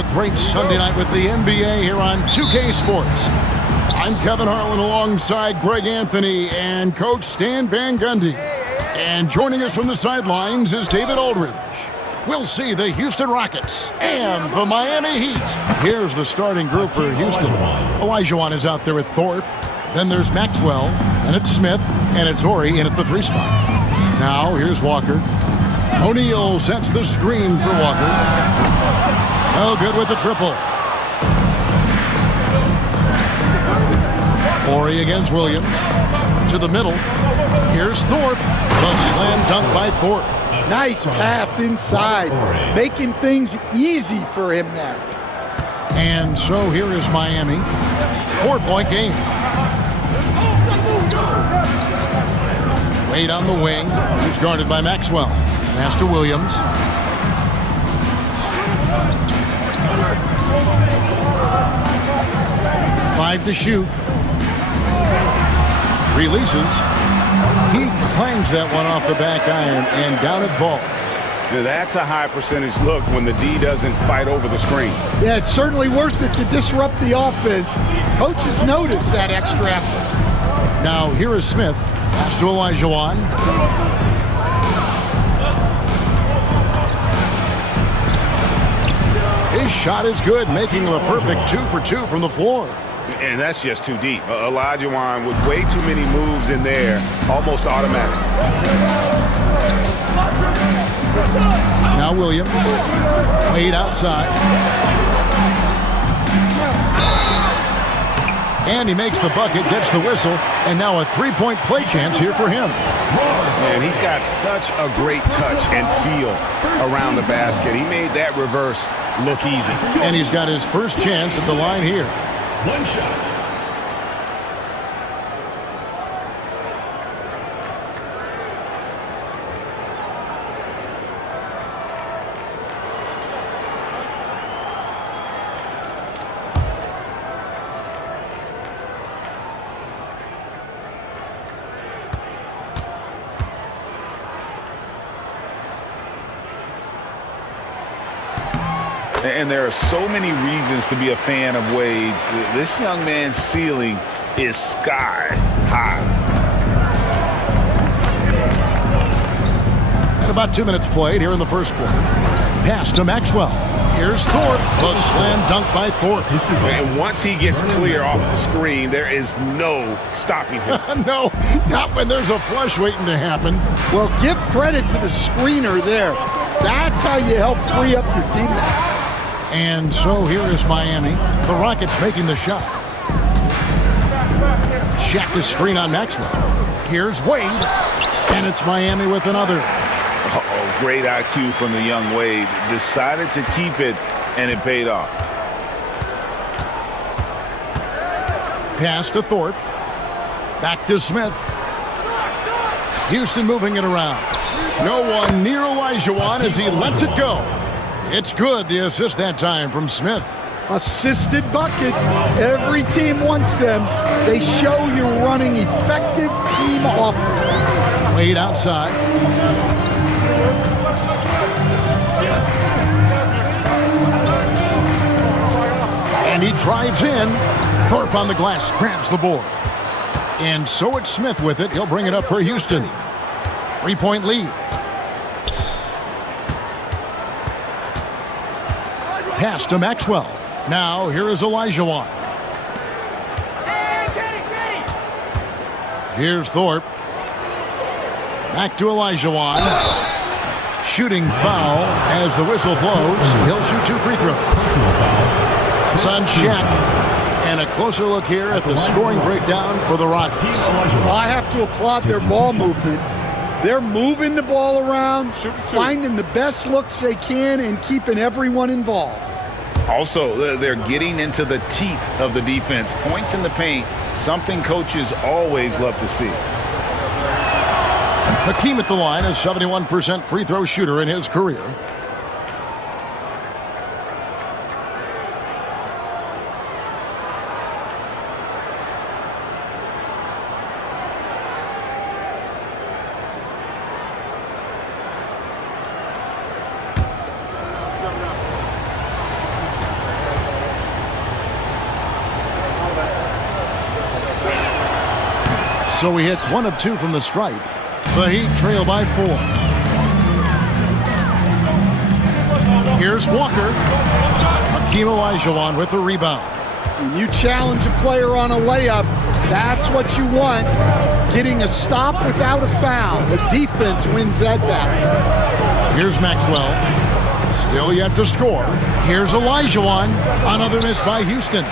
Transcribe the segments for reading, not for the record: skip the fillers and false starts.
a great Sunday night with the NBA here on 2K Sports. I'm Kevin Harlan alongside Greg Anthony and Coach Stan Van Gundy. And joining us from the sidelines is David Aldridge. We'll see the Houston Rockets and the Miami Heat. Here's the starting group for Houston. Olajuwon is out there with Thorpe. Then there's Maxwell, and it's Smith, and it's Horry in at the 3 spot. Now here's Walker. O'Neal sets the screen for Walker. Oh, good with the triple. Horry against Williams. To the middle. Here's Thorpe. The slam dunk by Thorpe. Nice pass inside. Making things easy for him there. And so here is Miami. 4-point game. Wade on the wing. He's guarded by Maxwell. Pass to Williams. Five to shoot. Releases. He clangs that one off the back iron, and down it falls. Now that's a high percentage look when the D doesn't fight over the screen. Yeah, it's certainly worth it to disrupt the offense. Coaches notice that extra effort. Now here is Smith. Pass to Olajuwon. His shot is good, making him a perfect 2 for 2 from the floor. And that's just too deep. Olajuwon with way too many moves in there, almost automatic. Now Williams. Wade outside. And he makes the bucket, gets the whistle, and now a 3-point play chance here for him. Man, he's got such a great touch and feel around the basket. He made that reverse look easy. And he's got his first chance at the line here. One shot. And there are so many reasons to be a fan of Wade's. This young man's ceiling is sky high. And about 2 minutes played here in the first quarter. Pass to Maxwell. Here's Thorpe. The slam dunk by Thorpe. And once he gets clear off the screen, there is no stopping him. No, not when there's a flush waiting to happen. Well, give credit to the screener there. That's how you help free up your teammates. And so here is Miami. The Rockets making the shot. Check the screen on Maxwell. Here's Wade. And it's Miami with another. Oh, great IQ from the young Wade. Decided to keep it, and it paid off. Pass to Thorpe. Back to Smith. Houston moving it around. No one near Olajuwon as he lets it go. It's good, the assist that time from Smith. Assisted buckets. Every team wants them. They show you're running effective team offense. Wade outside. And he drives in. Thorpe on the glass, grabs the board. And so it's Smith with it. He'll bring it up for Houston. 3-point lead. Pass to Maxwell. Now here is Olajuwon. Here's Thorpe. Back to Olajuwon. Shooting foul as the whistle blows. He'll shoot 2 free throws. It's on Shaq. And a closer look here at the scoring breakdown for the Rockets. Well, I have to applaud their ball movement. They're moving the ball around, finding the best looks they can, and keeping everyone involved. Also, they're getting into the teeth of the defense. Points in the paint, something coaches always love to see. Hakeem at the line, a 71% free throw shooter in his career. So he hits 1 of 2 from the stripe. The Heat trail by 4. Here's Walker. Hakeem Olajuwon with the rebound. When you challenge a player on a layup, that's what you want. Getting a stop without a foul. The defense wins that battle. Here's Maxwell. Still yet to score. Here's Olajuwon. Another miss by Houston.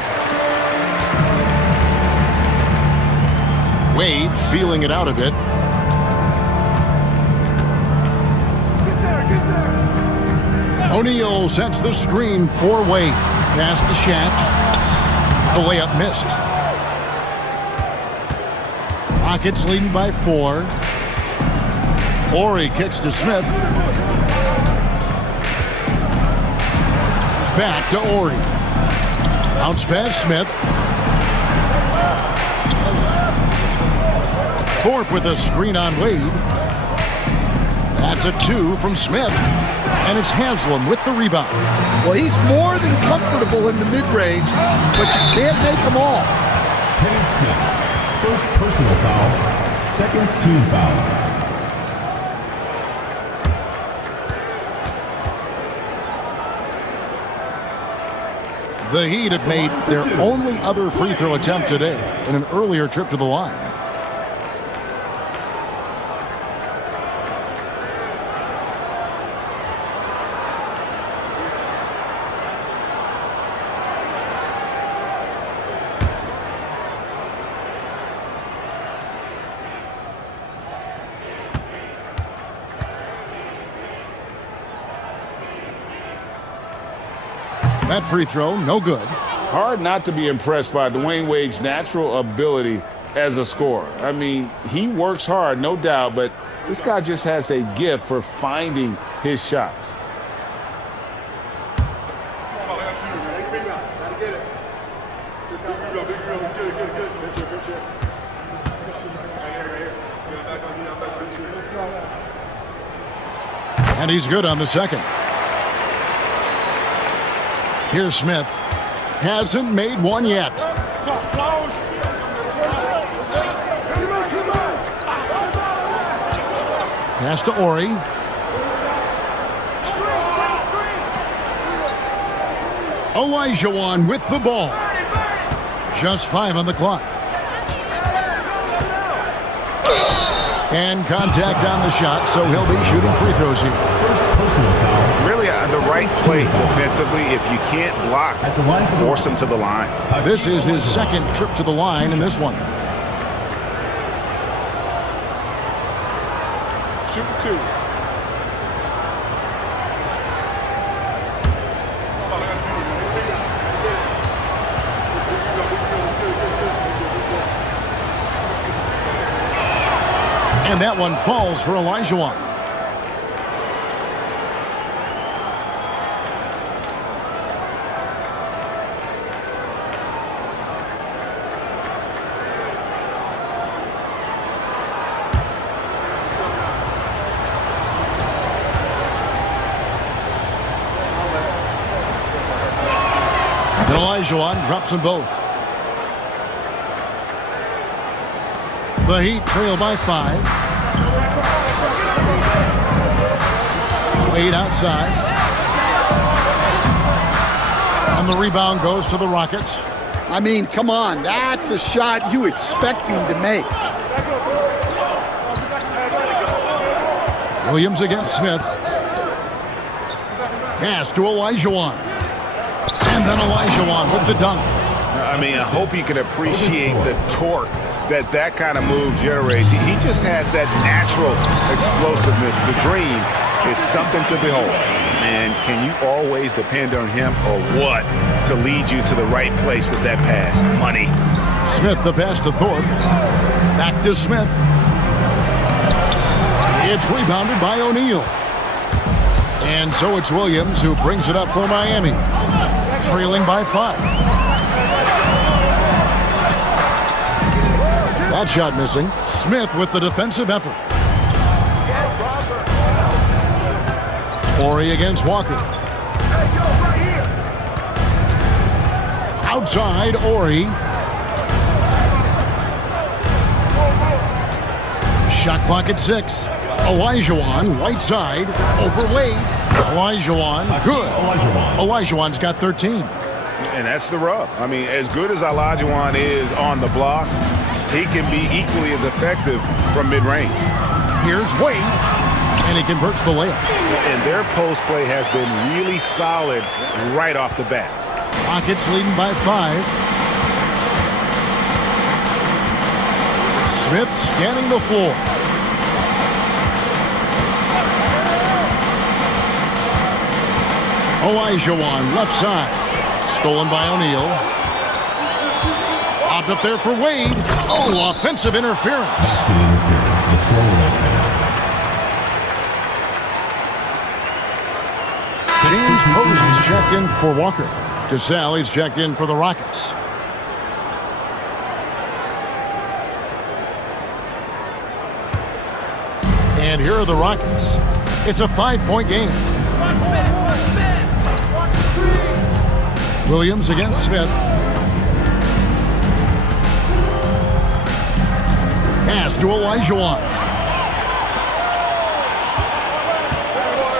Wade feeling it out a bit. O'Neal sets the screen for Wade. Pass to Shaq. The layup missed. Rockets leading by 4. Horry kicks to Smith. Back to Horry. Bounce pass Smith. Thorpe with a screen on Wade. That's a 2 from Smith. And it's Haslam with the rebound. Well, he's more than comfortable in the mid-range, but you can't make them all. Kenny Smith, first personal foul, second team foul. The Heat have made their only other free throw attempt today in an earlier trip to the line. That free throw, no good. Hard not to be impressed by Dwayne Wade's natural ability as a scorer. I mean, he works hard, no doubt, but this guy just has a gift for finding his shots. And he's good on the second. Here's Smith. Hasn't made one yet. Pass to Horry. Olajuwon with the ball. Just 5 on the clock. And contact on the shot, so he'll be shooting free throws here. Really, the right play defensively. If you can't block, force him to the line. This is his second trip to the line in this one. Shoot 2. And that one falls for Olajuwon. Olajuwon drops them both. The Heat trail by 5. Wade outside. And the rebound goes to the Rockets. I mean, come on. That's a shot you expect him to make. Williams against Smith. Pass to Olajuwon. And then Olajuwon with the dunk. I mean, I hope you can appreciate the torque that kind of move generates. He just has that natural explosiveness. The dream is something to behold. And can you always depend on him or what to lead you to the right place with that pass? Money. Smith the pass to Thorpe. Back to Smith. It's rebounded by O'Neal. And so it's Williams who brings it up for Miami. Trailing by 5. That shot missing. Smith with the defensive effort. Horry against Walker. Outside, Horry. Shot clock at 6. Olajuwon, right side, over Wade. Olajuwon, good. Olajuwon's got 13. And that's the rub. I mean, as good as Olajuwon is on the blocks, he can be equally as effective from mid-range. Here's Wade, and he converts the layup. And their post play has been really solid right off the bat. Rockets leading by 5. Smith scanning the floor. Olajuwon, left side. Stolen by O'Neal. Popped up there for Wade. Oh, offensive interference. James Posey's checked in for Walker. Casale's checked in for the Rockets. And here are the Rockets. It's a 5-point game. Williams against Smith. Pass to Olajuwon.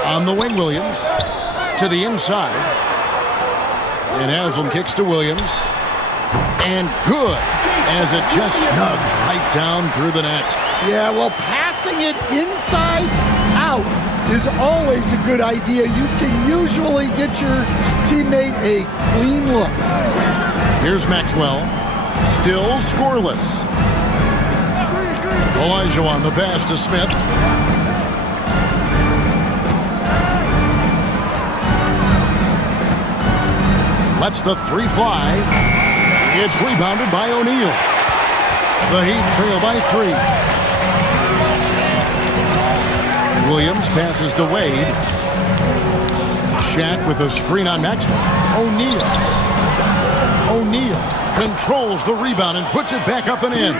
On the wing, Williams. To the inside. And Haslam kicks to Williams. And good, as it just snugs right down through the net. Yeah, well, passing it inside out is always a good idea. You can usually get your teammate a clean look. Here's Maxwell. Still scoreless. Olajuwon, the pass to Smith. Lets the 3 fly. It's rebounded by O'Neal. The Heat trail by 3. Williams passes to Wade. Shaq with a screen on Maxwell. O'Neal controls the rebound and puts it back up and in.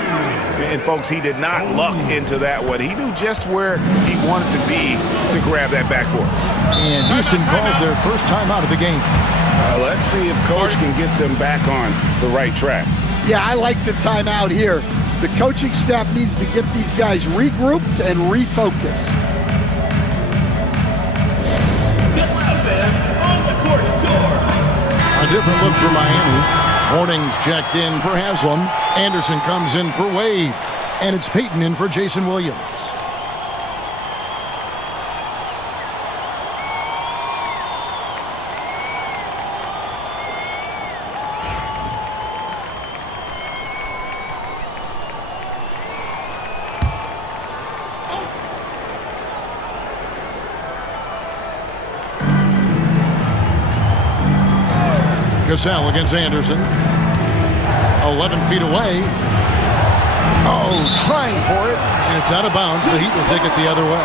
And folks, he did not luck into that one. He knew just where he wanted to be to grab that backboard. And Houston calls their first time out of the game. Let's see if Coach can get them back on the right track. Yeah, I like the timeout here. The coaching staff needs to get these guys regrouped and refocused. A different look for Miami. Hornings checked in for Haslam. Anderson comes in for Wade. And it's Payton in for Jason Williams. Cassell against Anderson. 11 feet away. Oh, trying for it. And it's out of bounds. The Heat will take it the other way.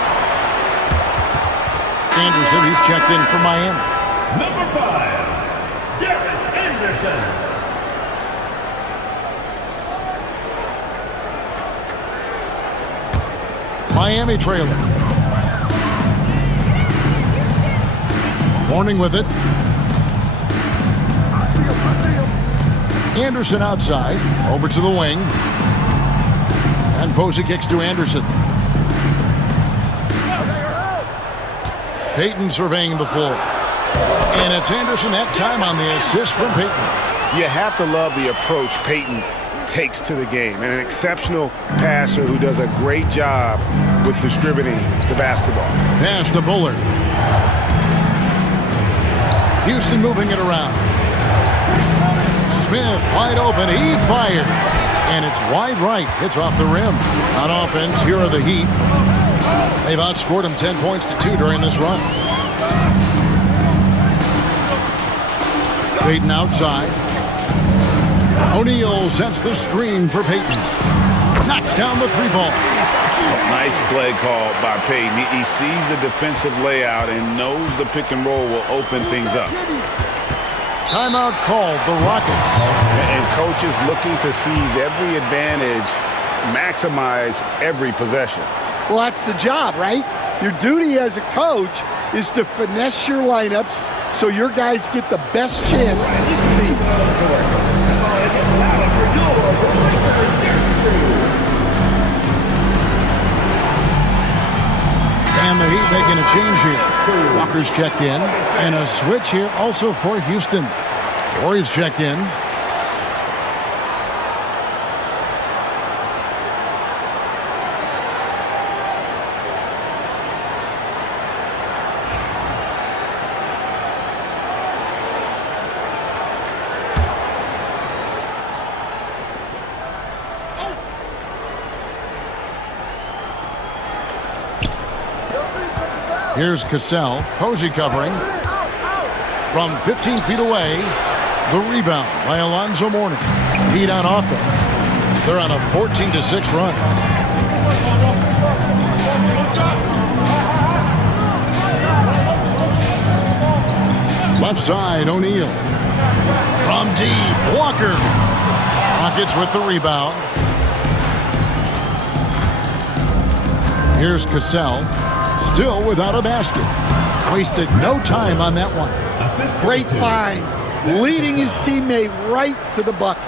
Anderson, he's checked in for Miami. Number 5, Derek Anderson. Miami trailing. Horning with it. Anderson outside, over to the wing. And Posey kicks to Anderson. Payton surveying the floor. And it's Anderson that time on the assist from Payton. You have to love the approach Payton takes to the game. And an exceptional passer who does a great job with distributing the basketball. Pass to Bullard. Houston moving it around. Smith wide open, he fires. And it's wide right, hits off the rim. On offense, here are the Heat. They've outscored them 10 points to 2 during this run. Payton outside. O'Neal sets the screen for Payton. Knocks down the 3-ball. Nice play call by Payton. He sees the defensive layout and knows the pick and roll will open things up. Timeout called, the Rockets. And coach is looking to seize every advantage, maximize every possession. Well, that's the job, right? Your duty as a coach is to finesse your lineups so your guys get the best chance to succeed. Walker's checked in. And a switch here also for Houston. Warriors checked in. Here's Cassell. Posey covering. From 15 feet away, the rebound by Alonzo Mourning. Heat on offense. They're on a 14-6 run. Left side, O'Neal. From deep, Walker. Rockets with the rebound. Here's Cassell. Still without a basket. Wasted no time on that one. Great find. Leading his teammate right to the bucket.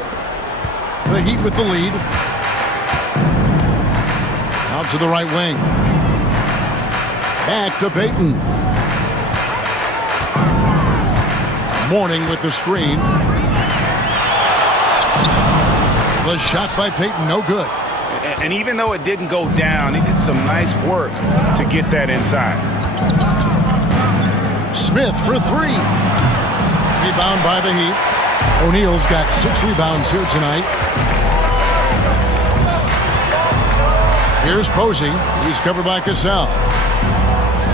The Heat with the lead. Out to the right wing. Back to Payton. Mourning with the screen. The shot by Payton, no good. And even though it didn't go down, he did some nice work to get that inside. Smith for three. Rebound by the Heat. O'Neal's got 6 rebounds here tonight. Here's Posey. He's covered by Cassell.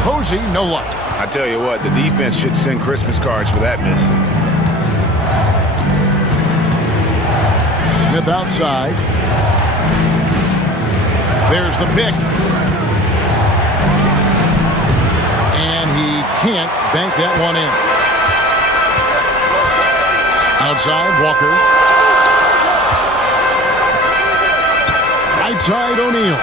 Posey, no luck. I tell you what, the defense should send Christmas cards for that miss. Smith outside. There's the pick. And he can't bank that one in. Outside, Walker. Right side, O'Neal.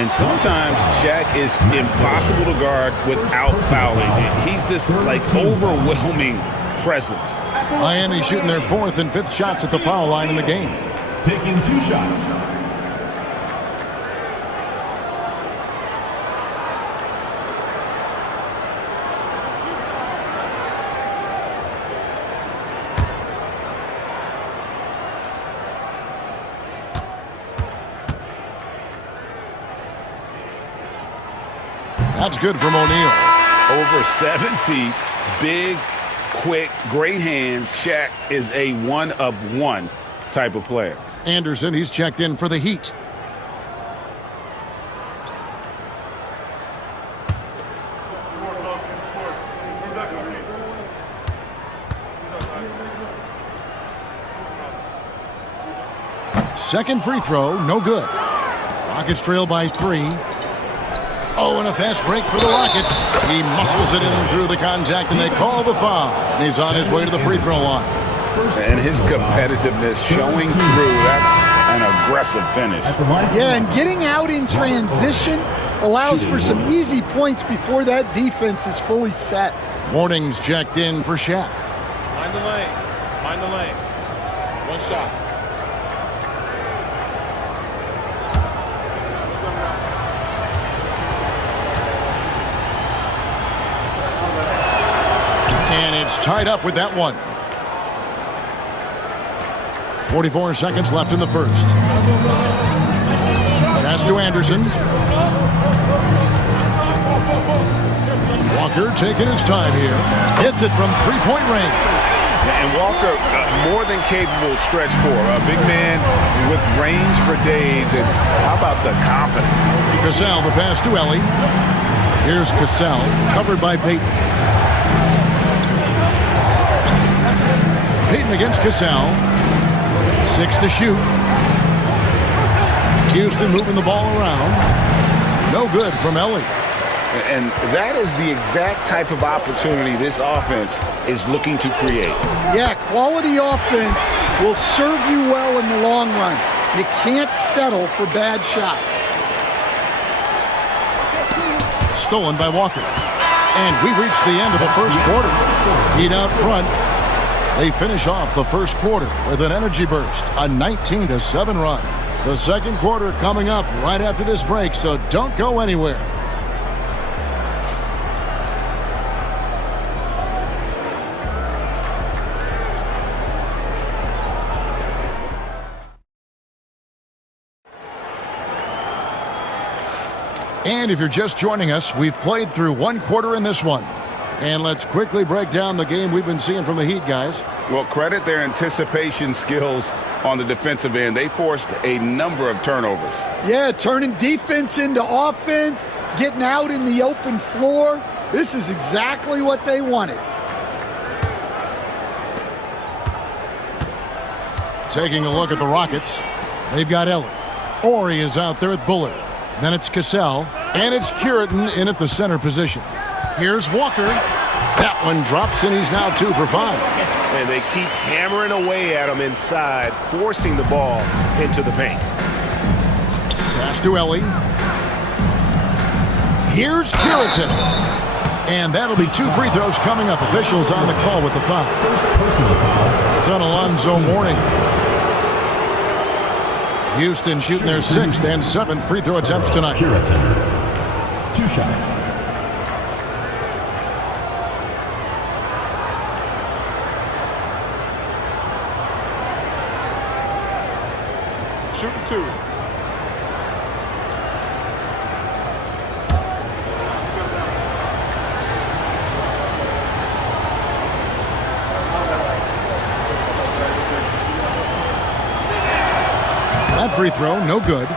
And sometimes Shaq is impossible to guard without fouling. He's this, like, overwhelming presence. Miami shooting their 4th and 5th shots at the foul line in the game. Taking 2 shots. That's good from O'Neal. Over 7 feet, big, quick, great hands. Shaq is a one-of-one type of player. Anderson, he's checked in for the Heat. Second free throw, no good. Rockets trail by 3. Oh, and a fast break for the Rockets. He muscles it in through the contact, and they call the foul. And he's on his way to the free throw line. And his competitiveness showing through. That's an aggressive finish. Yeah, and getting out in transition allows for some easy points before that defense is fully set. Mourning's checked in for Shaq. Mind the lane. Mind the lane. One shot. And it's tied up with that one. 44 seconds left in the first. Pass to Anderson. Walker taking his time here. Hits it from three-point range. And Walker, more than capable stretch 4. A big man with range for days. And how about the confidence? Cassell, the pass to Ellie. Here's Cassell, covered by Payton. Payton against Cassell. 6 to shoot. Houston moving the ball around. No good from Ellie. And that is the exact type of opportunity this offense is looking to create. Yeah, quality offense will serve you well in the long run. You can't settle for bad shots. Stolen by Walker. And we reach the end of the first quarter. Heat out front. They finish off the first quarter with an energy burst, a 19-7 run. The second quarter coming up right after this break, so don't go anywhere. And if you're just joining us, we've played through one quarter in this one. And let's quickly break down the game we've been seeing from the Heat, guys. Well, credit their anticipation skills on the defensive end. They forced a number of turnovers. Yeah, turning defense into offense, getting out in the open floor. This is exactly what they wanted. Taking a look at the Rockets, they've got Ellie. Ori is out there at Bullard. Then it's Cassell, and it's Curitin in at the center position. Here's Walker. That one drops, and he's now 2 for 5. And they keep hammering away at him inside, forcing the ball into the paint. Pass to Ellie. Here's Curitin. And that'll be 2 free throws coming up. Officials on the call with the foul. First personal foul. It's on Alonzo Mourning. Houston shooting their 6th and 7th free throw attempts tonight. Curitin. 2 shots. Shooting 2. That free throw, no good.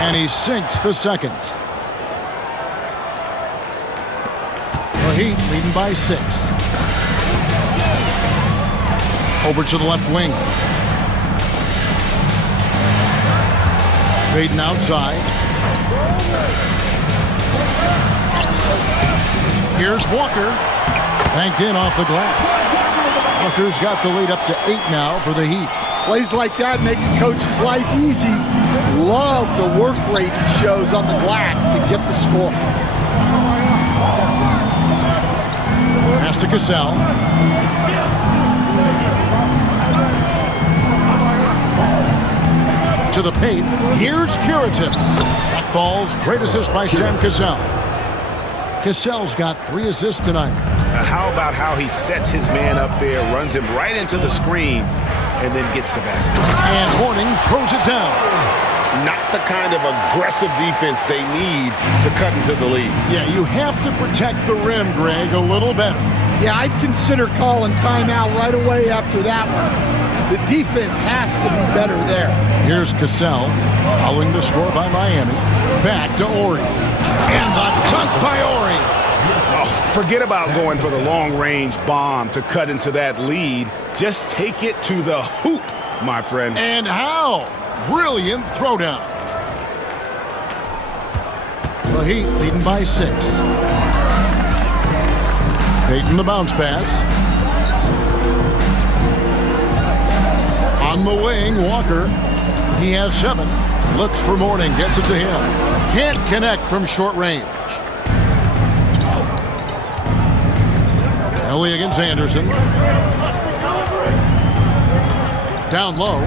And he sinks the second. The Heat leading by 6. Over to the left wing. Baden outside. Here's Walker. Banked in off the glass. Walker's got the lead up to 8 now for the Heat. Plays like that make a coach's life easy. Love the work rate he shows on the glass to get the score. Pass to Cassell. To the paint. Here's Curitin. That falls. Great assist by Sam Cassell. Cassell's got 3 assists tonight. How about how he sets his man up there, runs him right into the screen, and then gets the basket. And Horning throws it down. Not the kind of aggressive defense they need to cut into the lead. Yeah, you have to protect the rim, Greg, a little better. Yeah, I'd consider calling timeout right away after that one. The defense has to be better there. Here's Cassell, following the score by Miami. Back to Ori. And the dunk by Ori. Oh, forget about going for the long-range bomb to cut into that lead. Just take it to the hoop, my friend. And how? Brilliant throwdown. The Heat leading by 6. Payton the bounce pass. On the wing, Walker. He has 7. Looks for Mourning, gets it to him. Can't connect from short range. Ellie against Anderson. Down low.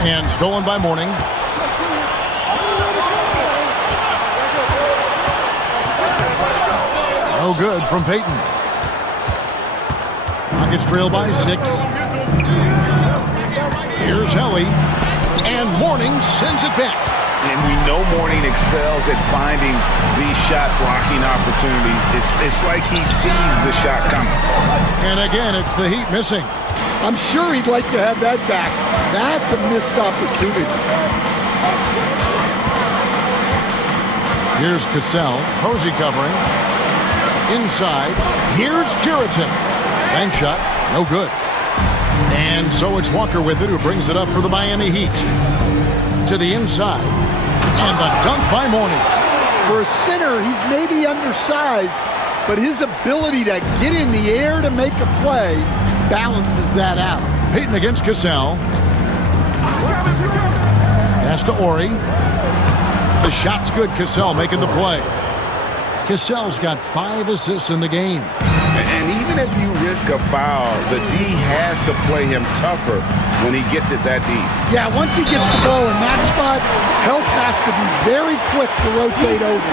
And stolen by Mourning. No good from Payton. Rockets trail by 6. Here's Ellie. And Mourning sends it back. And we know Mourning excels at finding these shot blocking opportunities. It's like he sees the shot coming. And again, it's the Heat missing. I'm sure he'd like to have that back. That's a missed opportunity. Here's Cassell. Posey covering. Inside. Here's Curitin. Bank shot. No good. And so it's Walker with it, who brings it up for the Miami Heat. To the inside. And the dunk by Mourning. For a center, he's maybe undersized, but his ability to get in the air to make a play balances that out. Payton against Cassell. Pass to Ori. The shot's good. Cassell making the play. Cassell's got 5 assists in the game. And even if you risk a foul, the D has to play him tougher when he gets it that deep. Yeah, once he gets the ball in that spot, help has to be very quick to rotate over.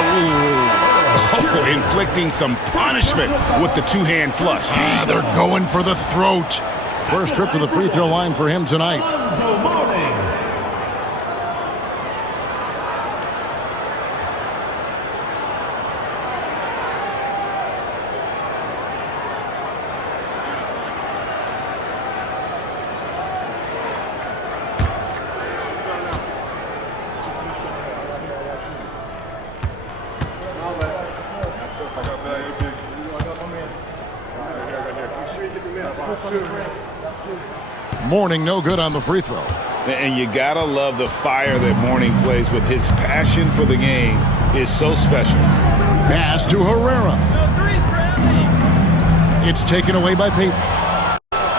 Oh, inflicting some punishment with the two-hand flush. They're going for the throat. First trip to the free throw line for him tonight. Mourning no good on the free throw. And you gotta love the fire that Mourning plays with. His passion for the game is so special. Pass to Herrera. It's taken away by Payton.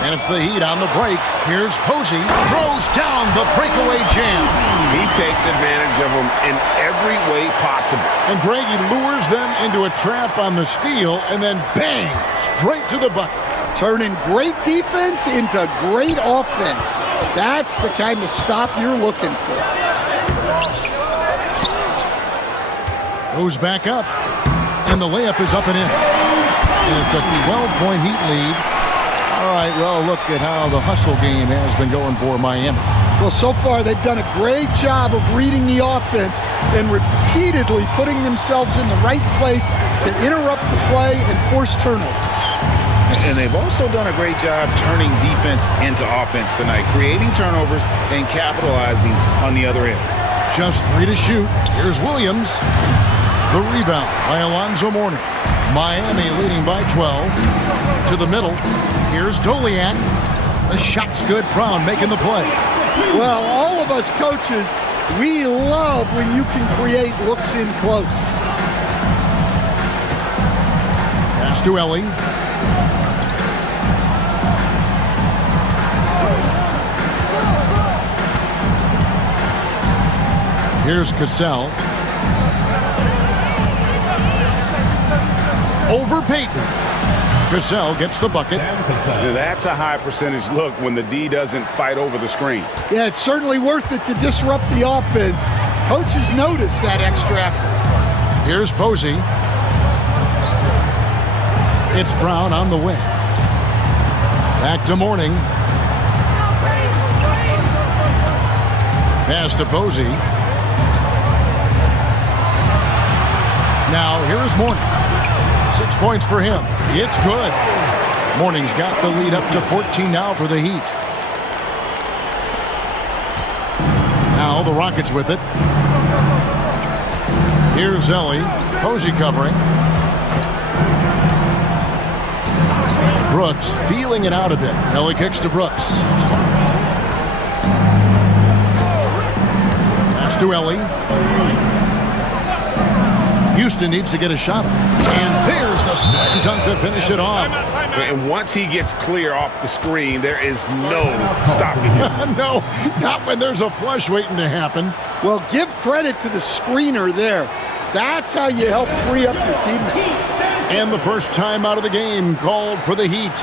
And it's the Heat on the break. Here's Posey. Throws down the breakaway jam. He takes advantage of them in every way possible. And Greg, he lures them into a trap on the steal, and then bang, straight to the bucket. Turning great defense into great offense. That's the kind of stop you're looking for. Goes back up, and the layup is up and in. And it's a 12-point Heat lead. All right, well, look at how the hustle game has been going for Miami. Well, so far they've done a great job of reading the offense and repeatedly putting themselves in the right place to interrupt the play and force turnovers. And they've also done a great job turning defense into offense tonight, creating turnovers and capitalizing on the other end. Just 3 to shoot. Here's Williams. The rebound by Alonzo Mourning. Miami leading by 12. To the middle. Here's Doliak. The shot's good. Brown making the play. Well, all of us coaches, we love when you can create looks in close. Pass to Ellie. Here's Cassell. Over Payton. Cassell gets the bucket. That's a high percentage look when the D doesn't fight over the screen. Yeah, it's certainly worth it to disrupt the offense. Coaches notice that extra effort. Here's Posey. It's Brown on the wing. Back to Mourning. Pass to Posey. Now, here is Mourning. 6 points for him. It's good. Mourning's got the lead up to 14 now for the Heat. Now the Rockets with it. Here's Ellie. Posey covering. Brooks feeling it out a bit. Ellie kicks to Brooks. Pass to Ellie. Houston needs to get a shot up. And there's the slam dunk to finish it off. And once he gets clear off the screen, there is no stopping him. No, not when there's a flush waiting to happen. Well, give credit to the screener there. That's how you help free up your teammates. And the first time out of the game called for the Heat.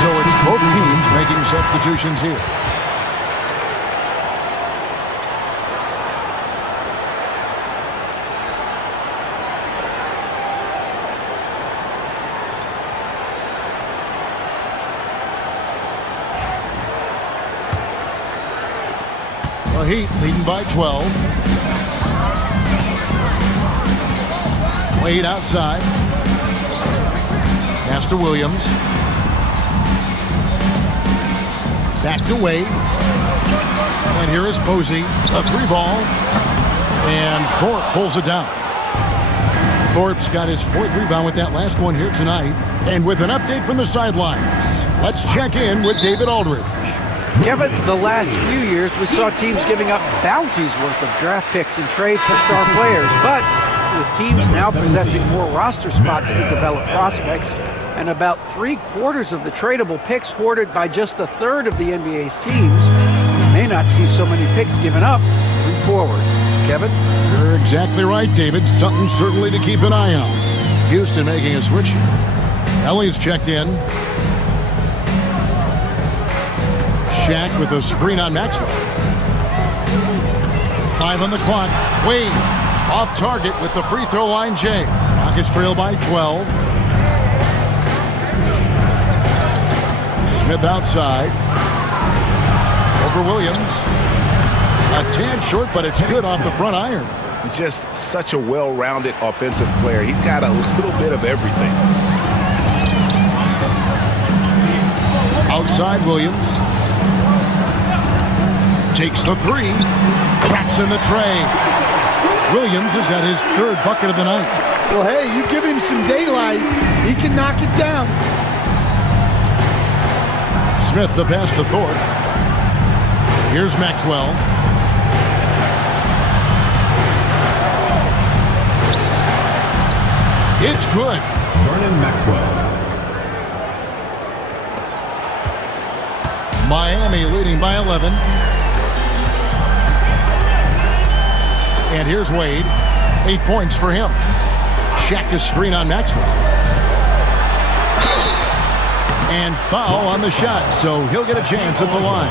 So it's both teams making substitutions here. The Heat leading by 12. Wade outside. Pass to Williams. Back to Wade. And here is Posey. A 3-ball. And Thorpe pulls it down. Thorpe's got his 4th rebound with that last one here tonight. And with an update from the sidelines, let's check in with David Aldridge. Kevin, the last few years we saw teams giving up bounties worth of draft picks and trades for star players, but with teams now possessing more roster spots to develop prospects and about 3/4 of the tradable picks hoarded by just 1/3 of the NBA's teams, we may not see so many picks given up moving forward. Kevin? You're exactly right, David. Something certainly to keep an eye on. Houston making a switch here. Elliott's checked in. Shaq with a screen on Maxwell. 5 on the clock. Wade off target with the free throw line. Jay. Rockets trail by 12. Smith outside. Over Williams. A tad short, but it's good off the front iron. Just such a well-rounded offensive player. He's got a little bit of everything. Outside Williams. Takes the three. Traps in the tray. Williams has got his 3rd bucket of the night. Well, hey, you give him some daylight, he can knock it down. Smith the pass to Thorpe. Here's Maxwell. It's good. Vernon Maxwell. Miami leading by 11. And here's Wade. 8 points for him. Shaq a screen on Maxwell. And foul on the shot, so he'll get a chance at the line.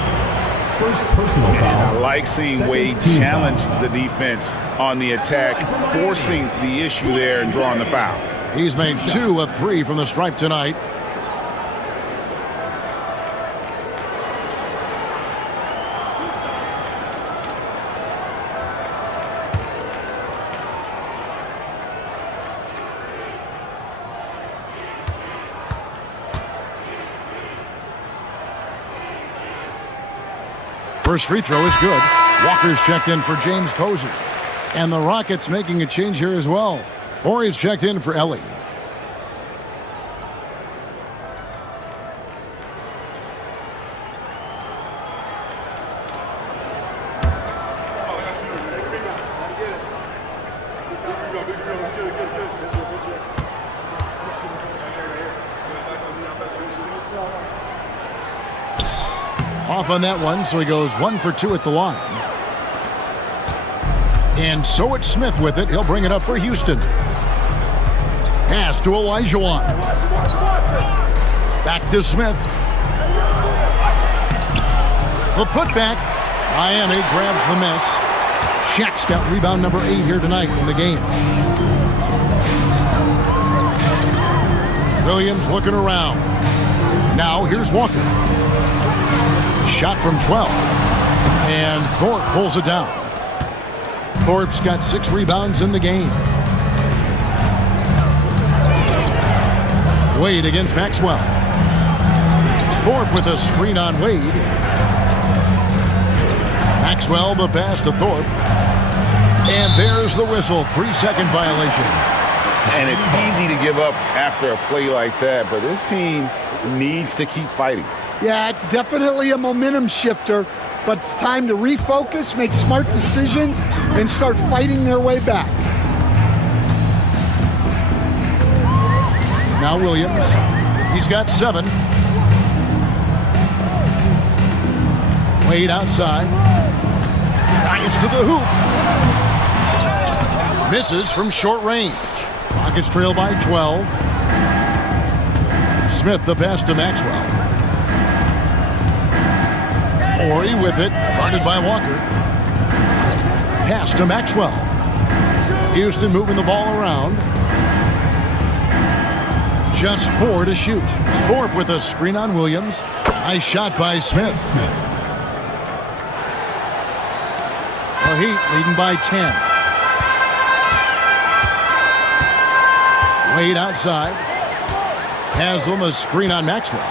First personal foul. And I like seeing Wade challenge the defense on the attack, forcing the issue there and drawing the foul. He's made 2 of 3 from the stripe tonight. First free throw is good. Walker's checked in for James Posey. And the Rockets making a change here as well. Horry's checked in for Ellie. Off on that one, so he goes 1 for 2 at the line. And so it's Smith with it. He'll bring it up for Houston. Pass to Olajuwon. Back to Smith. The putback. Miami grabs the miss. Shaq's got rebound number 8 here tonight in the game. Williams looking around. Now here's Walker. Shot from 12. And Thorpe pulls it down. Thorpe's got 6 rebounds in the game. Wade against Maxwell. Thorpe with a screen on Wade. Maxwell the pass to Thorpe. And there's the whistle. 3-second violation. And it's easy to give up after a play like that, but this team needs to keep fighting. Yeah, it's definitely a momentum shifter, but it's time to refocus, make smart decisions, and start fighting their way back. Now Williams. He's got 7. Wade outside. Drives to the hoop. Misses from short range. Rockets trail by 12. Smith the pass to Maxwell. Horry with it, guarded by Walker. Pass to Maxwell. Houston moving the ball around. Just 4 to shoot. Thorpe with a screen on Williams. Nice shot by Smith. The Heat leading by 10. Wade outside. Haslam a screen on Maxwell.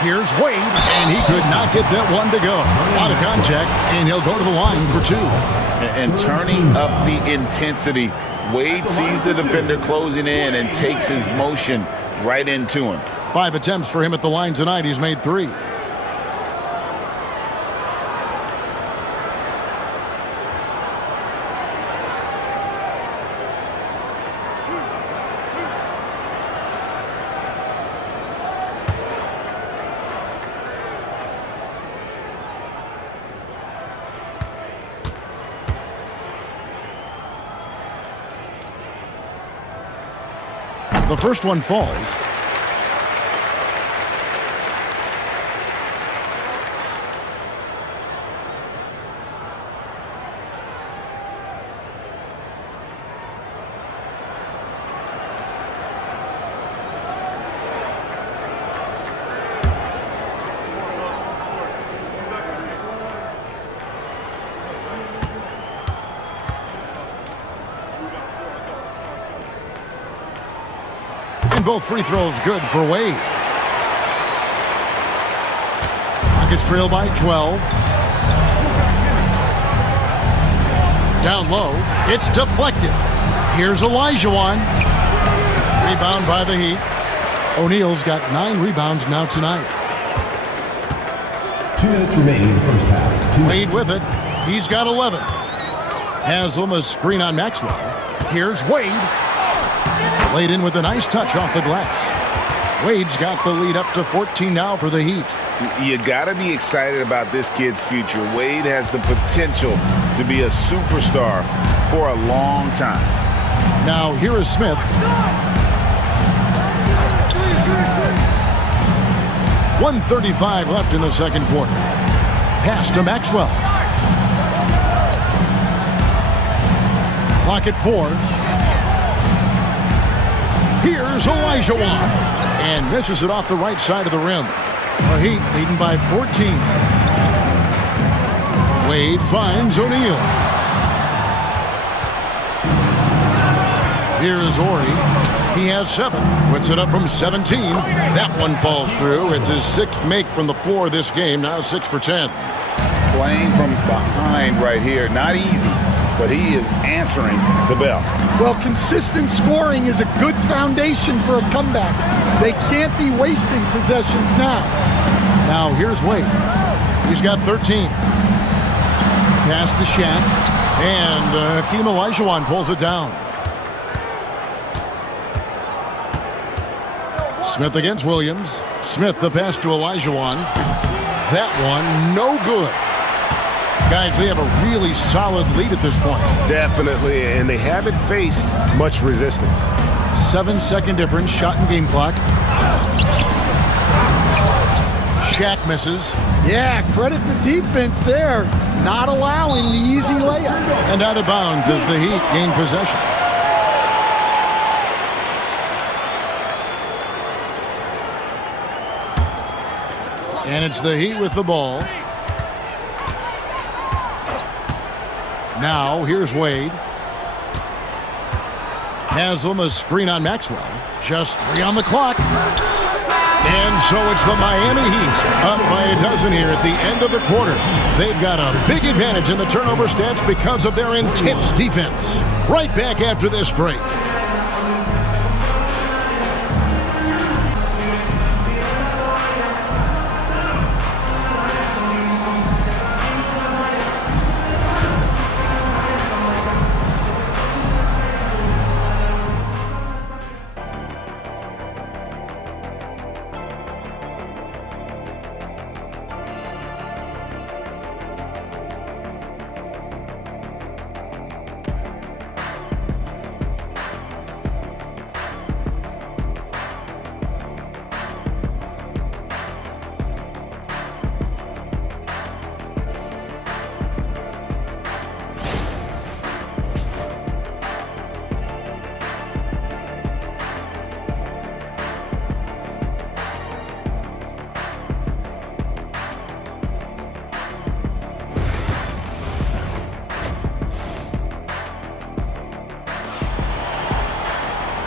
Here's Wade, and he could not get that one to go. Out of contact, and he'll go to the line for 2. And turning up the intensity. Wade sees the defender closing in and takes his motion right into him. 5 attempts for him at the line tonight. He's made 3. The first one falls. And both free throws good for Wade. Rockets trail by 12. Down low. It's deflected. Here's Olajuwon. Rebound by the Heat. O'Neal's got 9 rebounds now tonight. 2 minutes remaining in the first half. Wade with it. He's got 11. Haslam a screen on Maxwell. Here's Wade. Laid in with a nice touch off the glass. Wade's got the lead up to 14 now for the Heat. You got to be excited about this kid's future. Wade has the potential to be a superstar for a long time. Now here is Smith. 1:35 left in the second quarter. Pass to Maxwell. Clock at 4. Here's Olajuwon. And misses it off the right side of the rim. The Heat leading by 14. Wade finds O'Neal. Here is Ori. He has 7. Puts it up from 17. That one falls through. It's his 6th make from the floor this game. Now 6 for 10. Playing from behind right here. Not easy, but he is answering the bell. Well, consistent scoring is a good foundation for a comeback. They can't be wasting possessions now. Now here's Wade. He's got 13. Pass to Shaq. And Hakeem Olajuwon pulls it down. Smith against Williams. Smith the pass to Olajuwon. That one no good. Guys, they have a really solid lead at this point. Definitely, and they haven't faced much resistance. 7-second difference, shot and game clock. Shaq misses. Yeah, credit the defense there. Not allowing the easy layup. And out of bounds as the Heat gain possession. And it's the Heat with the ball. Now, here's Wade. Haslam a screen on Maxwell. Just 3 on the clock. And so it's the Miami Heat up by a dozen here at the end of the quarter. They've got a big advantage in the turnover stats because of their intense defense. Right back after this break.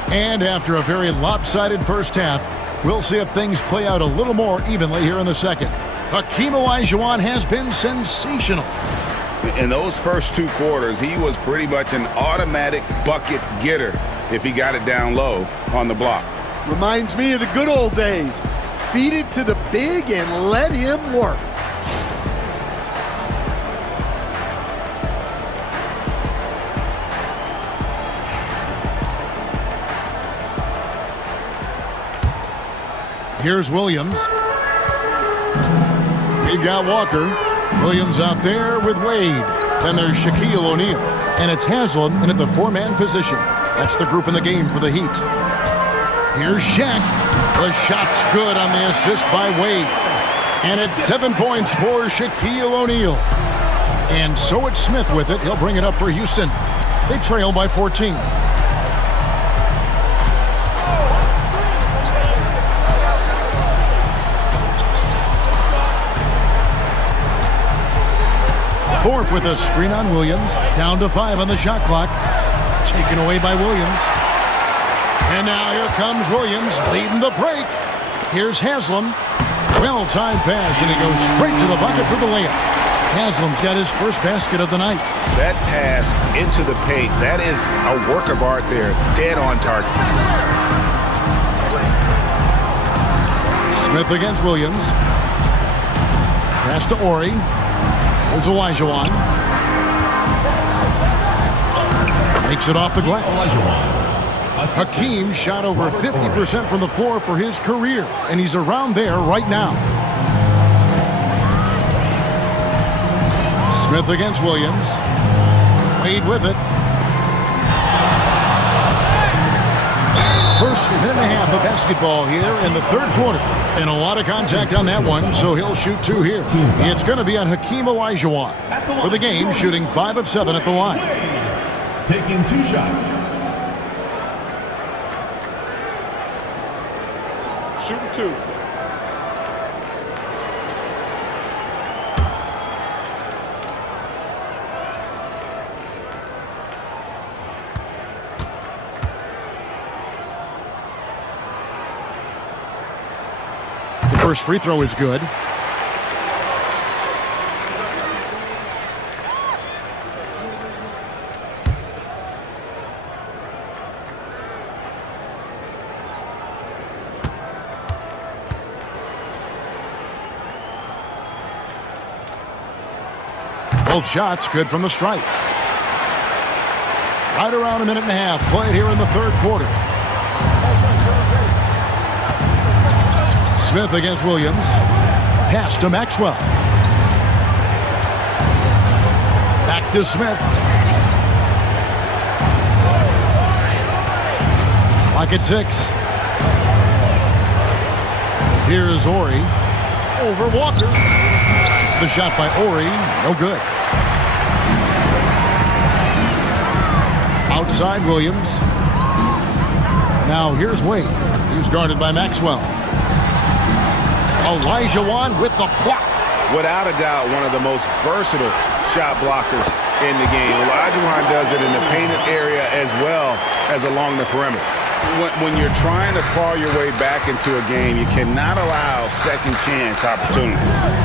And after a very lopsided first half, we'll see if things play out a little more evenly here in the second. Hakeem Olajuwon has been sensational. In those first 2 quarters, he was pretty much an automatic bucket getter if he got it down low on the block. Reminds me of the good old days. Feed it to the big and let him work. Here's Williams. Big guy Walker. Williams out there with Wade. Then there's Shaquille O'Neal. And it's Haslam in at the four-man position. That's the group in the game for the Heat. Here's Shaq. The shot's good on the assist by Wade. And it's 7 points for Shaquille O'Neal. And so it's Smith with it. He'll bring it up for Houston. They trail by 14. Thorpe with a screen on Williams. Down to 5 on the shot clock. Taken away by Williams. And now here comes Williams leading the break. Here's Haslam. Well-timed pass, and he goes straight to the bucket for the layup. Haslam's got his first basket of the night. That pass into the paint, that is a work of art there. Dead on target. Smith against Williams. Pass to Ori. There's Olajuwon. Makes it off the glass. Hakeem shot over 50% from the floor for his career, and he's around there right now. Smith against Williams. Wade with it. First minute and a half of basketball here in the third quarter. And a lot of contact on that one, so he'll shoot 2 here. It's going to be on Hakeem Olajuwon for the game, shooting 5 of 7 at the line. Taking 2 shots. Shooting 2. The first free throw is good. Both shots good from the stripe. Right around a minute and a half played here in the third quarter. Smith against Williams. Pass to Maxwell. Back to Smith. Clock at 6. Here's Ori. Over Walker. The shot by Ori, no good. Outside Williams. Now here's Wade. He's guarded by Maxwell. Olajuwon with the block. Without a doubt, one of the most versatile shot blockers in the game. Olajuwon does it in the painted area as well as along the perimeter. When you're trying to claw your way back into a game, you cannot allow second chance opportunities.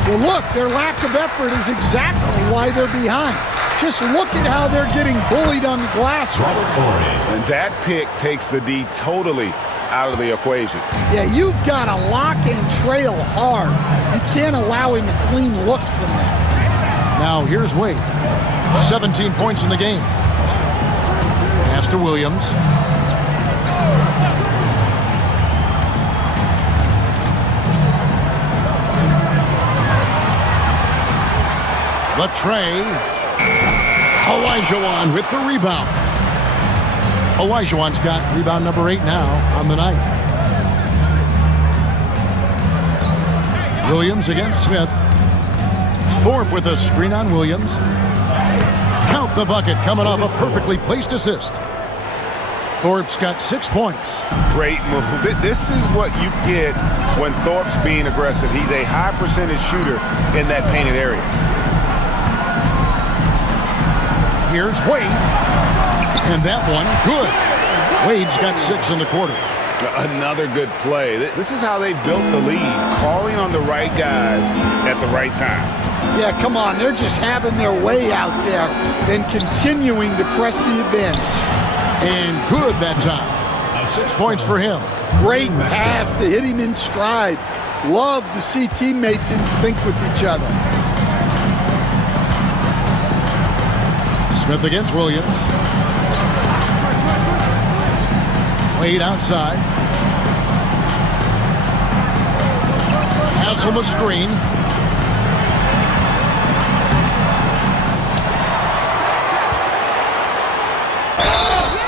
Well, look, their lack of effort is exactly why they're behind. Just look at how they're getting bullied on the glass right now. And that pick takes the D totally out of the equation. Yeah, you've got to lock and trail hard. You can't allow him a clean look from that. Now here's Wade. 17 points in the game. Pass to Williams. The tray. Olajuwon with the rebound. Olajuwon's got rebound number 8 now on the night. Williams against Smith. Thorpe with a screen on Williams. Count the bucket coming off a perfectly placed assist. Thorpe's got 6 points. Great move. This is what you get when Thorpe's being aggressive. He's a high percentage shooter in that painted area. Here's Wade. And that one, good. Wade's got 6 in the quarter. Another good play. This is how they built the lead, calling on the right guys at the right time. Yeah, come on. They're just having their way out there and continuing to press the advantage. And good that time. 6 points for him. Great pass to hit him in stride. Love to see teammates in sync with each other. Smith against Williams. Wade outside. Has him a screen.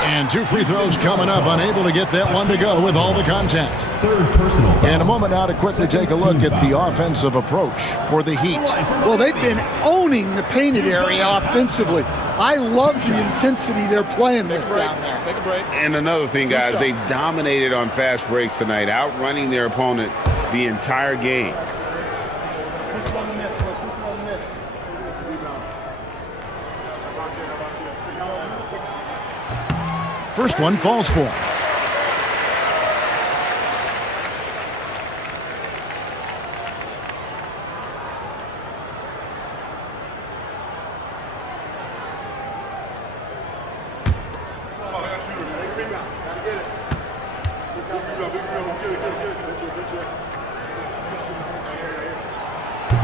And 2 free throws coming up, unable to get that one to go with all the contact. Third personal foul. In a moment now to quickly take a look at the offensive approach for the Heat. Well, they've been owning the painted area offensively. I love the intensity they're playing with down there. Take a break. And another thing, guys, they've dominated on fast breaks tonight, outrunning their opponent the entire game. First one falls for him.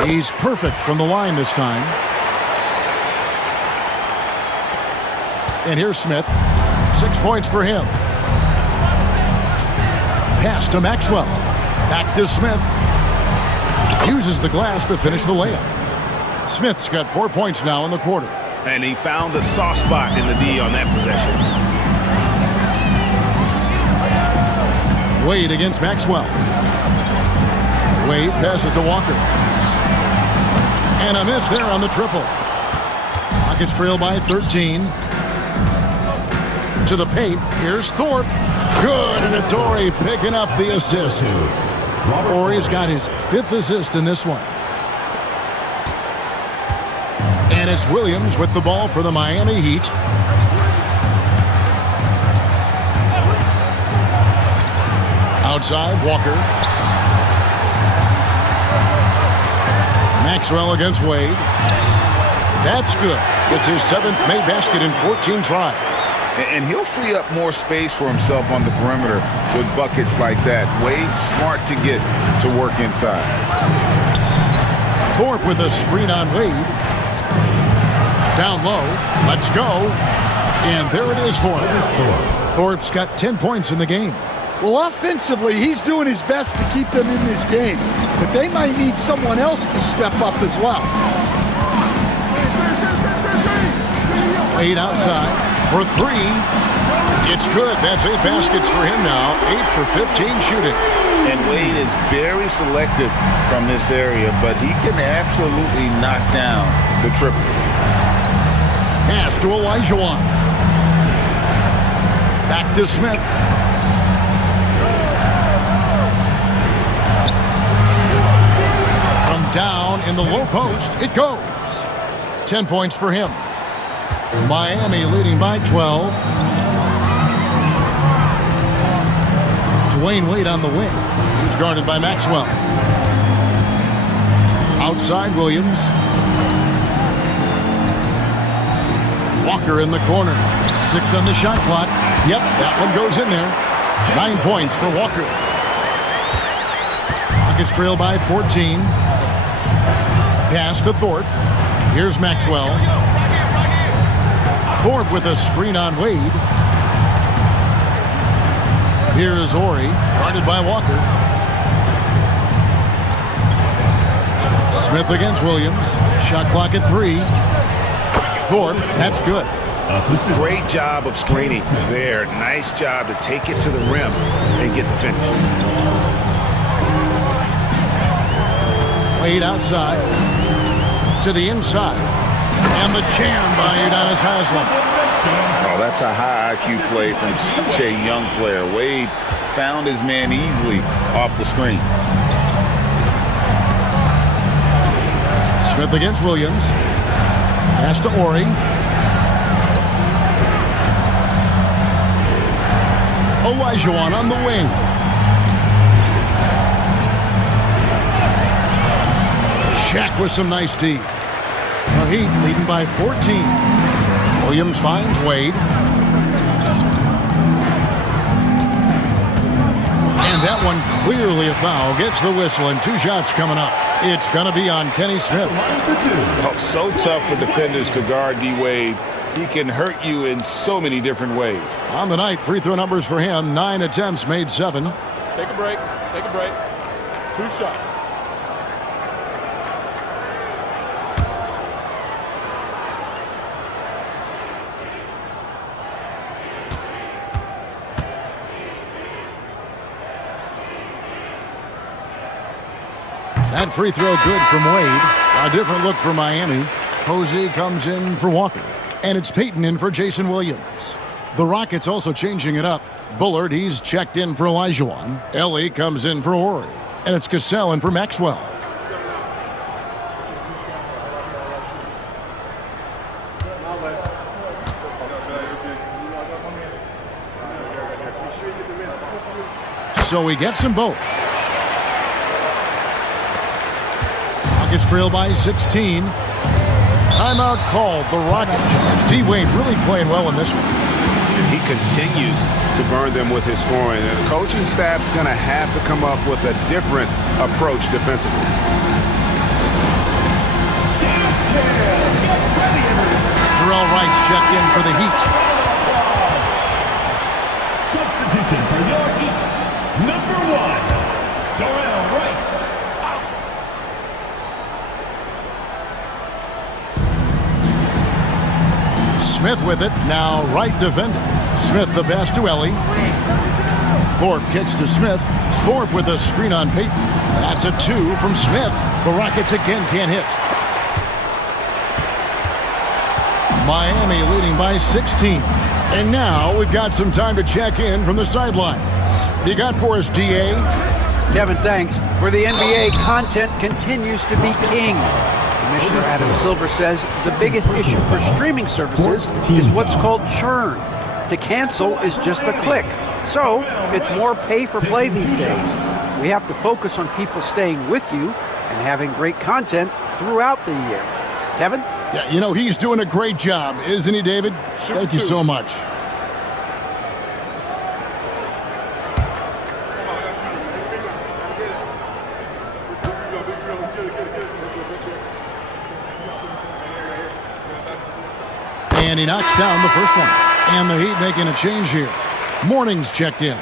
He's perfect from the line this time. And here's Smith. 6 points for him. Pass to Maxwell. Back to Smith. Uses the glass to finish the layup. Smith's got 4 points now in the quarter. And he found the soft spot in the D on that possession. Wade against Maxwell. Wade passes to Walker. And a miss there on the triple. Rockets trail by 13. To the paint. Here's Thorpe. Good, and it's Ori picking up the assist. Ori's got his 5th assist in this one. And it's Williams with the ball for the Miami Heat. Outside, Walker. Maxwell against Wade. That's good. It's his 7th made basket in 14 tries. And he'll free up more space for himself on the perimeter with buckets like that. Wade's smart to get to work inside. Thorpe with a screen on Wade. Down low. Let's go. And there it is for him. Thorpe's got 10 points in the game. Well, offensively, he's doing his best to keep them in this game. But they might need someone else to step up as well. Wade outside. For 3, it's good. That's 8 baskets for him now. 8 for 15 shooting. And Wade is very selective from this area, but he can absolutely knock down the triple. Pass to Olajuwon. Back to Smith. From down in the low post, it goes. 10 points for him. Miami leading by 12. Dwayne Wade on the wing. He's guarded by Maxwell. Outside Williams. Walker in the corner. 6 on the shot clock. Yep, that one goes in there. 9 points for Walker. Rockets trail by 14. Pass to Thorpe. Here's Maxwell. Thorpe with a screen on Wade. Here's Ori, guarded by Walker. Smith against Williams. Shot clock at 3. Thorpe, that's good. Great job of screening there. Nice job to take it to the rim and get the finish. Wade outside. To the inside. And the jam by Udonis Haslem. Oh, that's a high IQ play from such a young player. Wade found his man easily off the screen. Smith against Williams. Pass to Ori. Olajuwon on the wing. Shaq with some nice D. The Heat leading by 14. Williams finds Wade. And that one clearly a foul. Gets the whistle, and 2 shots coming up. It's going to be on Kenny Smith. Oh, so tough for defenders to guard D-Wade. He can hurt you in so many different ways. On the night, free throw numbers for him. 9 attempts, made 7. Take a break. Take a break. 2 shots. That free throw good from Wade. A different look for Miami. Posey comes in for Walker. And it's Payton in for Jason Williams. The Rockets also changing it up. Bullard, he's checked in for Olajuwon. Ellie comes in for Horry. And it's Cassell in for Maxwell. So he gets them both. Rockets trail by 16. Timeout called, the Rockets. D-Wade really playing well in this one. And he continues to burn them with his scoring. And the coaching staff's going to have to come up with a different approach defensively. Terrell Wright's checked in for the Heat. Substitution for your Heat. Number 1, Terrell Wright. Smith with it. Now Wright defending. Smith the pass to Ellie. Thorpe kicks to Smith. Thorpe with a screen on Payton. That's a 2 from Smith. The Rockets again can't hit. Miami leading by 16. And now we've got some time to check in from the sidelines. You got for us, DA? Kevin, thanks. For the NBA, content continues to be king. Commissioner Adam Silver says the biggest issue for streaming services is what's called churn. To cancel is just a click. So it's more pay for play these days. We have to focus on people staying with you and having great content throughout the year. Kevin? Yeah, you know, he's doing a great job, isn't he, David? Thank you so much. And he knocks down the first one. And the Heat making a change here. Morning's checked in.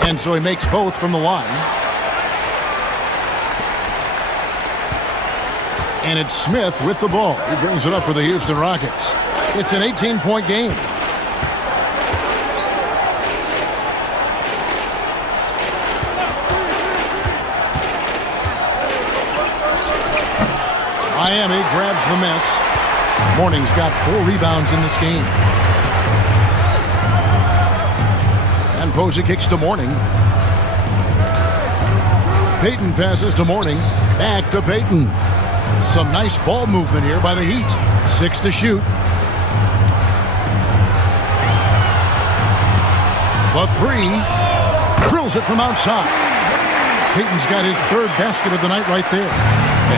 And so he makes both from the line. And it's Smith with the ball. He brings it up for the Houston Rockets. It's an 18-point game. Miami grabs the miss. Morning's got 4 rebounds in this game. And Posey kicks to Morning. Payton passes to Morning. Back to Payton. Some nice ball movement here by the Heat. 6 to shoot. The 3. Drills it from outside. Payton's got his 3rd basket of the night right there.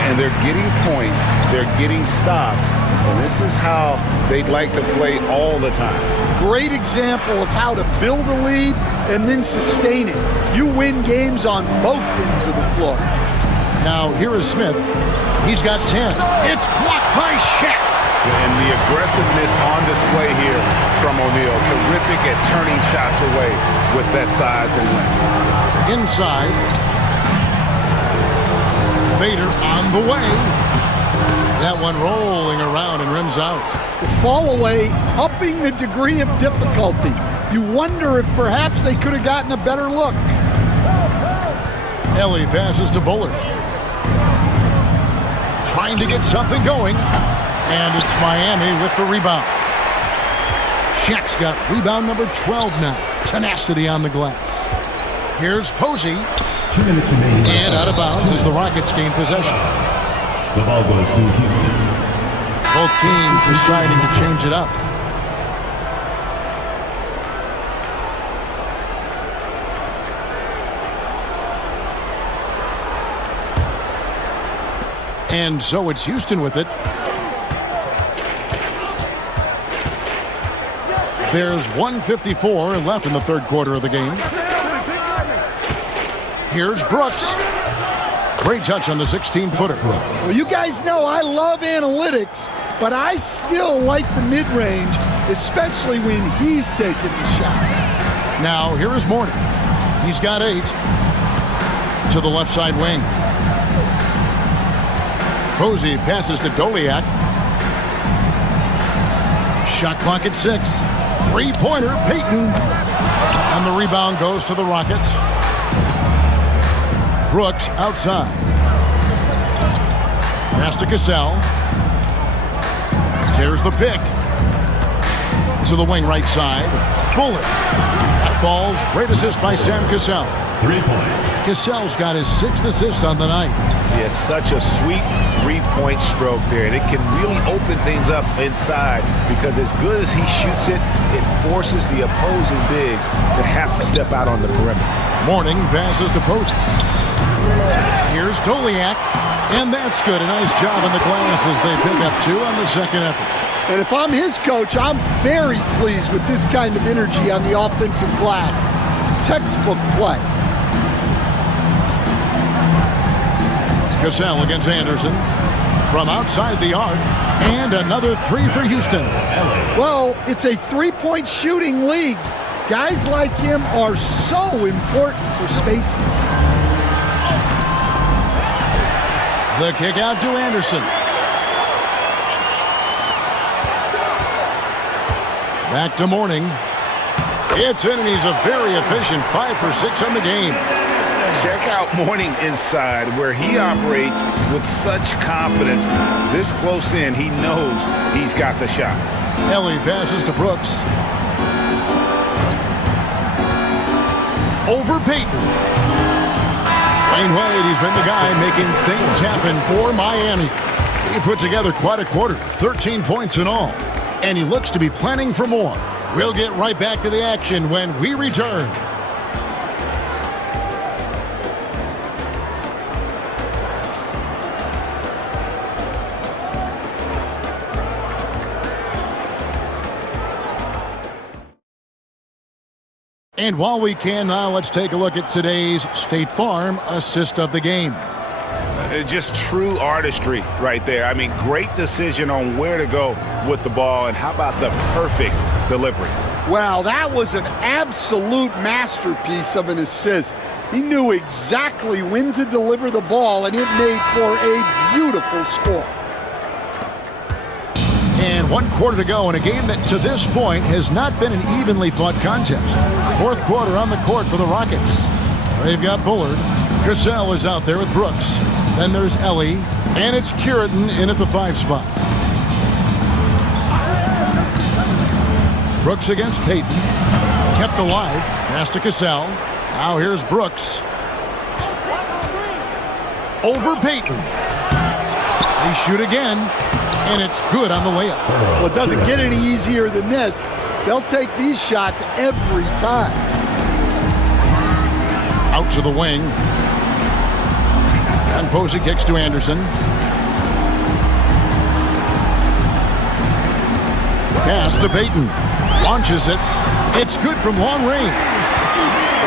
And they're getting points. They're getting stops. And this is how they'd like to play all the time. Great example of how to build a lead and then sustain it. You win games on both ends of the floor. Now, here is Smith. He's got 10. It's blocked by Shaq. And the aggressiveness on display here from O'Neal. Terrific at turning shots away with that size and length. Inside. Fader on the way. That one rolling around and rims out. The fall away, upping the degree of difficulty. You wonder if perhaps they could have gotten a better look. Ellie passes to Bullard. Trying to get something going. And it's Miami with the rebound. Shaq's got rebound number 12 now. Tenacity on the glass. Here's Posey. 2 minutes remaining. And out of bounds as the Rockets gain possession. The ball goes to Houston. Both teams deciding to change it up. And so it's Houston with it. There's 1:54 left in the third quarter of the game. Here's Brooks. Great touch on the 16-footer. Well, you guys know I love analytics, but I still like the mid-range, especially when he's taking the shot. Now, here is Morning. He's got 8 to the left side wing. Posey passes to Doliak. Shot clock at 6. Three-pointer, Payton. And the rebound goes to the Rockets. Brooks outside. Pass to Cassell. There's the pick. To the wing right side. Bullet. That falls. Great assist by Sam Cassell. 3 points. Cassell's got his 6th assist on the night. Yeah, it's such a sweet three-point stroke there, and it can really open things up inside because as good as he shoots it, it forces the opposing bigs to have to step out on the perimeter. Morning passes to Posey. Here's Doliak, and that's good. A nice job on the glass as they pick up 2 on the second effort. And if I'm his coach, I'm very pleased with this kind of energy on the offensive glass. Textbook play. Cassell against Anderson from outside the arc, and another 3 for Houston. Well, it's a three-point shooting league. Guys like him are so important for spacing. The kick out to Anderson. Back to Morning. It's in, and he's a very efficient 5 for 6 on the game. Check out Morning inside, where he operates with such confidence. This close in, he knows he's got the shot. Ellie passes to Brooks. Over Payton. Wayne Wade, he's been the guy making things happen for Miami. He put together quite a quarter, 13 points in all. And he looks to be planning for more. We'll get right back to the action when we return. And while we can now, let's take a look at today's State Farm assist of the game. Just true artistry right there. I mean, great decision on where to go with the ball, and how about the perfect delivery? Wow, that was an absolute masterpiece of an assist. He knew exactly when to deliver the ball, and it made for a beautiful score. And 1 quarter to go in a game that to this point has not been an evenly fought contest. 4th quarter on the court for the Rockets. They've got Bullard. Cassell is out there with Brooks. Then there's Ellie, and it's Curitin in at the 5 spot. Brooks against Payton. Kept alive. Pass to Cassell. Now here's Brooks. Over Payton. They shoot again, and it's good on the layup. Well, it doesn't get any easier than this. They'll take these shots every time. Out to the wing. And Posey kicks to Anderson. Pass to Payton. Launches it. It's good from long range.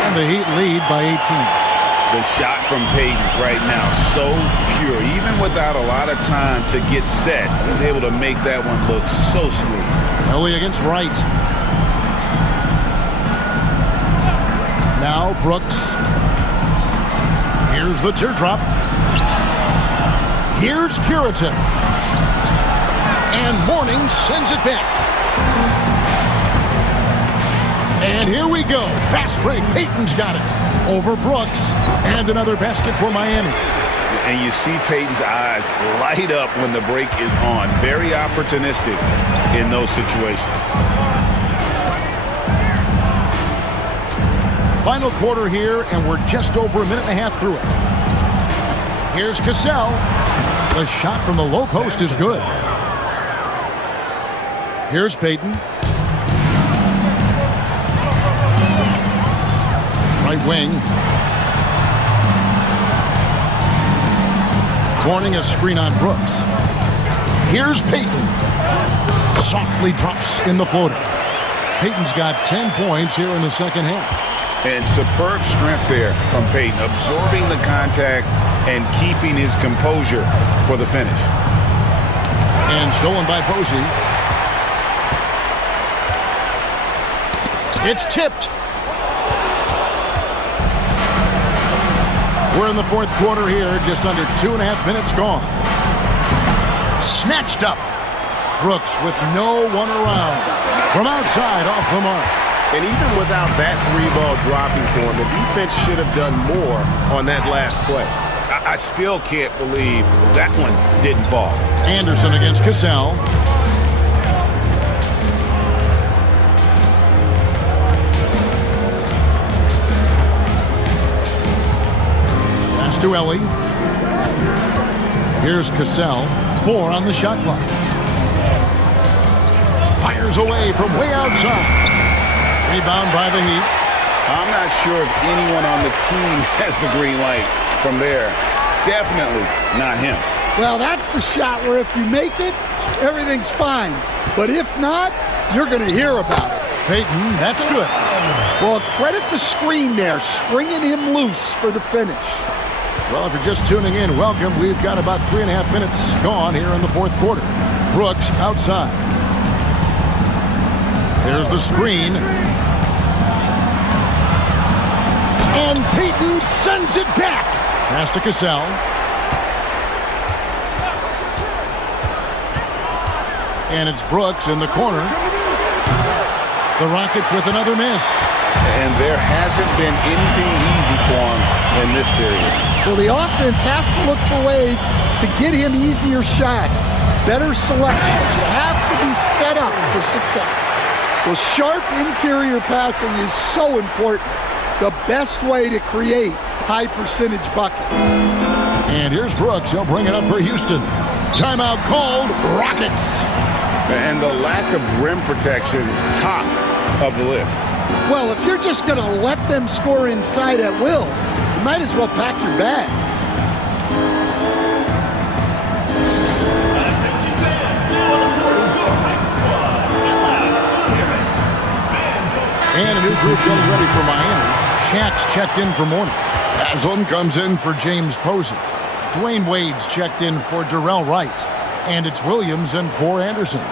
And the Heat lead by 18. The shot from Payton right now, so pure. Even without a lot of time to get set, he's able to make that one look so smooth. Ellie against Wright. Now Brooks. Here's the teardrop. Here's Curitin. And Morning sends it back. And here we go. Fast break. Payton's got it. Over Brooks. And another basket for Miami. And you see Payton's eyes light up when the break is on. Very opportunistic in those situations. Final quarter here, and we're just over a minute and a half through it. Here's Cassell. The shot from the low post is good. Here's Payton. Right wing. Warning a screen on Brooks. Here's Payton. Softly drops in the floater. Payton's got 10 points here in the second half. And superb strength there from Payton, absorbing the contact and keeping his composure for the finish. And stolen by Posey. It's tipped. We're in the fourth quarter here, just under 2.5 minutes gone. Snatched up. Brooks with no one around. From outside, off the mark. And even without that three-ball dropping for him, the defense should have done more on that last play. I still can't believe that one didn't fall. Anderson against Cassell. Pass to Ellie. Here's Cassell. 4 on the shot clock. Fires away from way outside. Rebound by the Heat. I'm not sure if anyone on the team has the green light from there. Definitely not him. Well, that's the shot where if you make it, everything's fine. But if not, you're going to hear about it. Payton, that's good. Well, credit the screen there, springing him loose for the finish. Well, if you're just tuning in, welcome. We've got about 3.5 minutes gone here in the fourth quarter. Brooks outside. There's the screen. And Payton sends it back. Pass to Cassell. And it's Brooks in the corner. The Rockets with another miss. And there hasn't been anything easy for him in this period. Well, the offense has to look for ways to get him easier shots, better selection. You have to be set up for success. Well, sharp interior passing is so important. The best way to create high-percentage buckets. And here's Brooks. He'll bring it up for Houston. Timeout called. Rockets. And the lack of rim protection, top of the list. Well, if you're just going to let them score inside at will, you might as well pack your bags. And a new group getting ready for Miami. Shaq's checked in for Mourning. Haslam comes in for James Posey. Dwayne Wade's checked in for Darrell Wright. And it's Williams in for Anderson.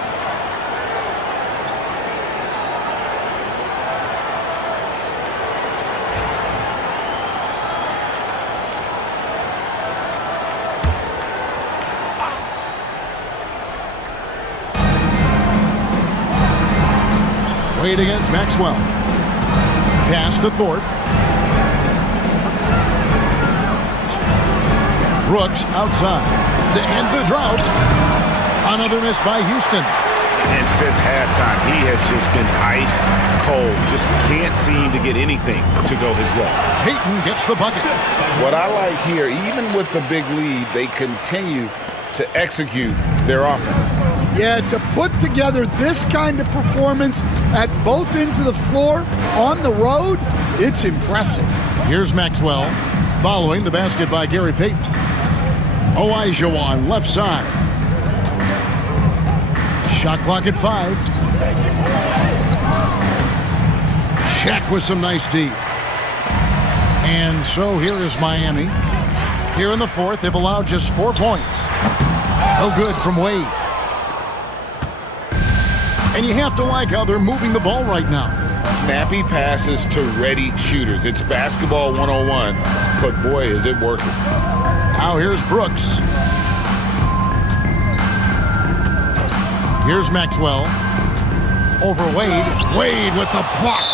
Wade against Maxwell. Pass to Thorpe. Brooks outside. To end the drought. Another miss by Houston. And since halftime, he has just been ice cold. Just can't seem to get anything to go his way. Payton gets the bucket. What I like here, even with the big lead, they continue to execute their offense. Yeah, to put together this kind of performance at both ends of the floor on the road, it's impressive. Here's Maxwell following the basket by Gary Payton. Olajuwon left side. Shot clock at 5. Shaq with some nice D. And so here is Miami. Here in the fourth, they've allowed just 4 points. No good from Wade. And you have to like how they're moving the ball right now. Snappy passes to ready shooters. It's basketball 101, but boy, is it working. Now here's Brooks. Here's Maxwell. Over Wade. Wade with the block.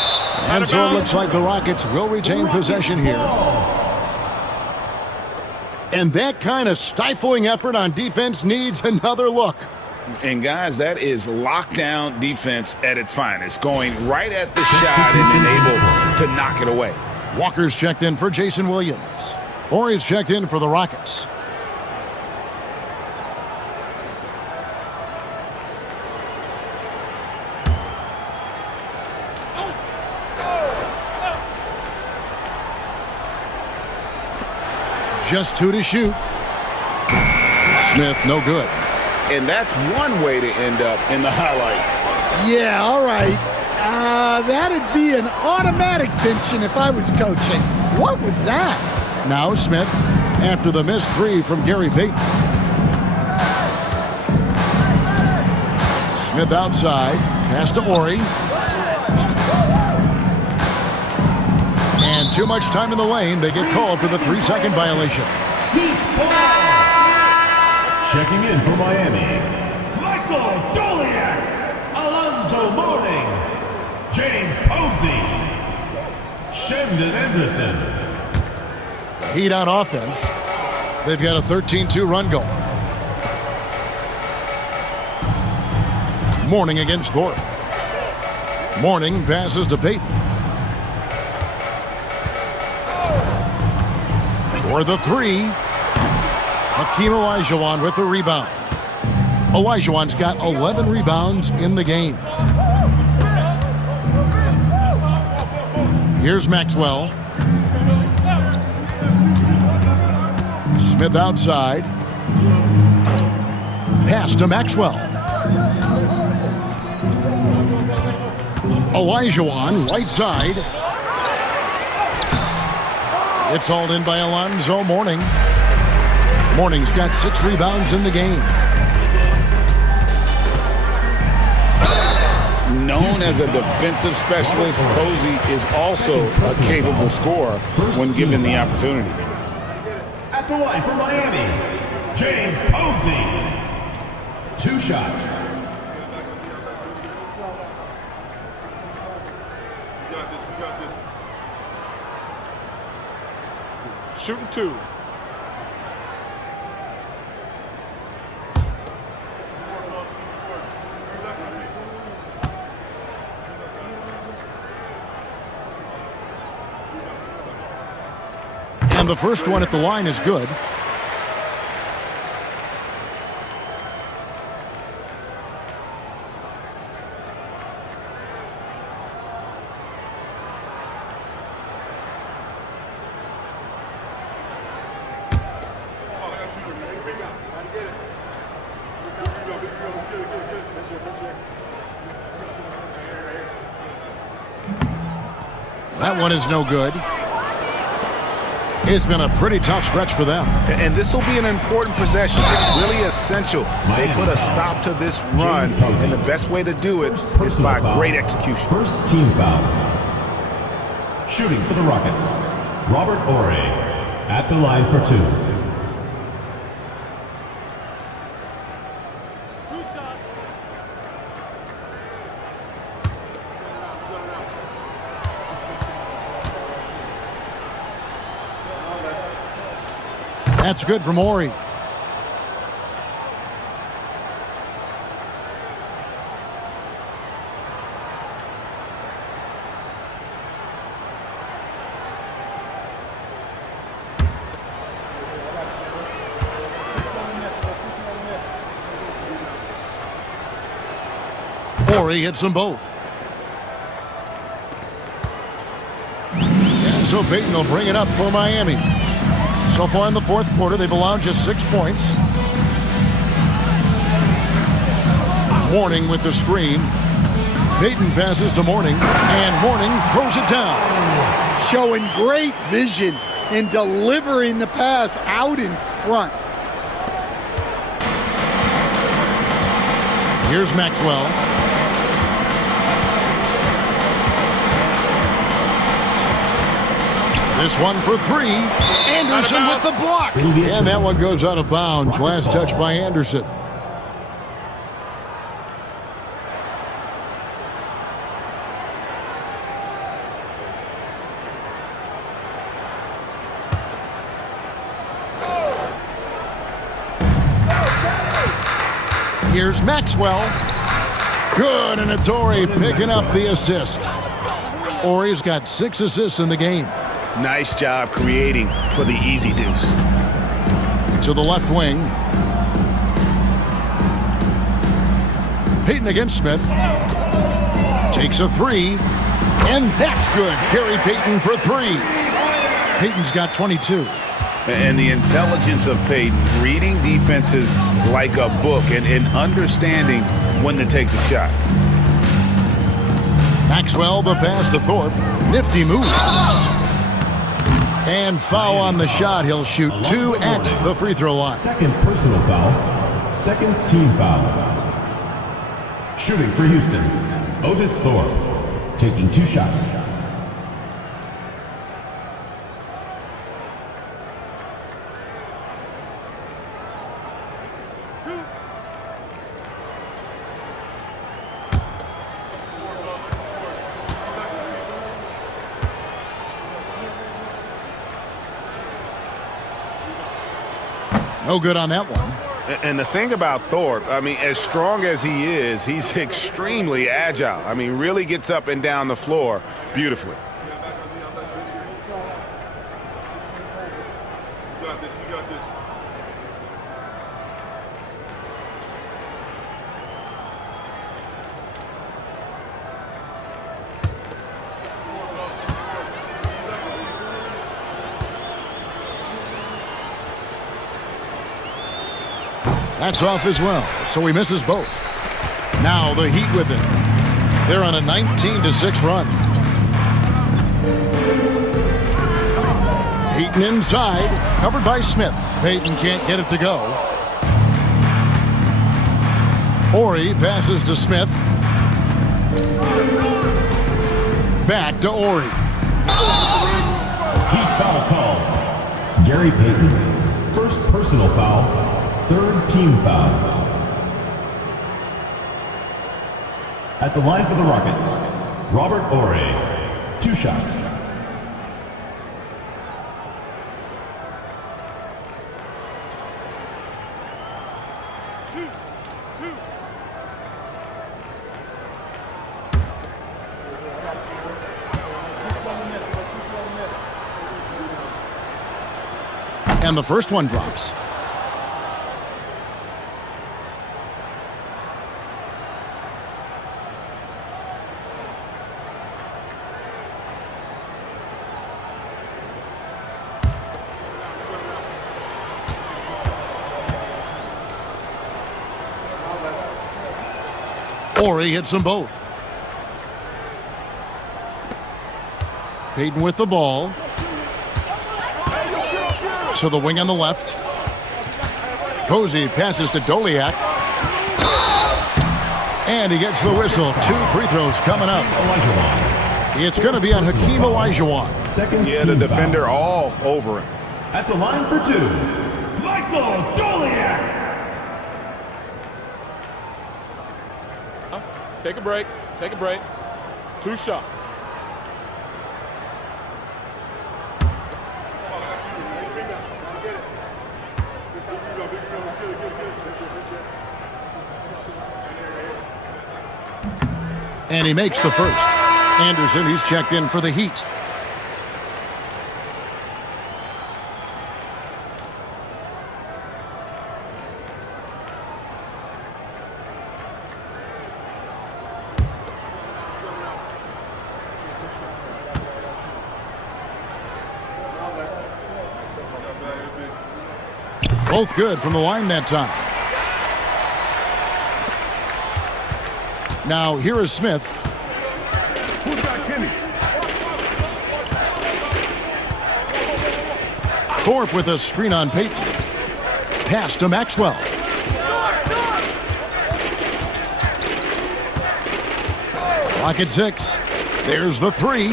And so it looks like the Rockets will retain possession here. And that kind of stifling effort on defense needs another look. And guys, that is lockdown defense at its finest, going right at the shot and then able to knock it away. Walker's checked in for Jason Williams. Horry's checked in for the Rockets. Just 2 to shoot. Smith, no good. And that's one way to end up in the highlights. Yeah, all right. That'd be an automatic benching if I was coaching. What was that? Now Smith, after the missed 3 from Gary Payton. Smith outside, pass to Ori. And too much time in the lane. They get called for the 3-second violation. Checking in for Miami, Michael Doliak, Alonzo Mourning, James Posey, Shendon Anderson. Heat on offense. They've got a 13-2 run going. Mourning against Thorpe. Mourning passes to Payton. For the 3. Hakeem Olajuwon with the rebound. Olajuwon's got 11 rebounds in the game. Here's Maxwell. Smith outside. Pass to Maxwell. Olajuwon, right side. It's hauled in by Alonzo Mourning. Mourning's got 6 rebounds in the game. Known as a defensive specialist, Posey is also a capable scorer when given the opportunity. At the line for Miami, James Posey. 2 shots. We got this. Shooting 2. And the first one at the line is good. That one is no good. It's been a pretty tough stretch for them. And this will be an important possession. It's really essential they put a stop to this run, and the best way to do it is by great execution. First team foul. Shooting for the Rockets, Robert Ori at the line for 2. That's good from Ori. Ori hits them both. And so Payton will bring it up for Miami. So far in the fourth quarter, they've allowed just 6 points. Mourning with the screen. Payton passes to Mourning, and Mourning throws it down. Showing great vision in delivering the pass out in front. Here's Maxwell. This one for 3. Anderson with the block. And that one goes out of bounds. Last touch by Anderson. Here's Maxwell. Good, and it's Ori picking up the assist. Ori's got 6 assists in the game. Nice job creating for the easy deuce. To the left wing. Payton against Smith. Takes a 3. And that's good. Gary Payton for 3. Payton's got 22. And the intelligence of Payton, reading defenses like a book and understanding when to take the shot. Maxwell, the pass to Thorpe. Nifty move. And foul on the shot. He'll shoot 2 at the free throw line. Second personal foul. Second team foul. Shooting for Houston, Otis Thorpe, taking 2 shots. No good on that one. And the thing about Thorpe, I mean, as strong as he is, he's extremely agile. I mean, really gets up and down the floor beautifully. We got this. We got this. That's off as well, so he misses both. Now the Heat with it. They're on a 19-6 run. Payton inside, covered by Smith. Payton can't get it to go. Horry passes to Smith. Back to Horry. Heat foul called. Gary Payton, first personal foul. Third team foul. At the line for the Rockets, Robert Horry, 2 shots. And the first one drops. Horry hits them both. Payton with the ball. To the wing on the left. Posey passes to Doliak. And he gets the whistle. 2 free throws coming up. It's going to be on Hakeem Olajuwon. Second Yeah, the defender all over him. At the line for 2, Michael Doliak. Take a break. Take a break. 2 shots. And he makes the first. Anderson, he's checked in for the Heat. Both good from the line that time. Now here is Smith. Who's got Kenny? Thorpe with a screen on Payton. Pass to Maxwell. Clock at 6. There's the 3.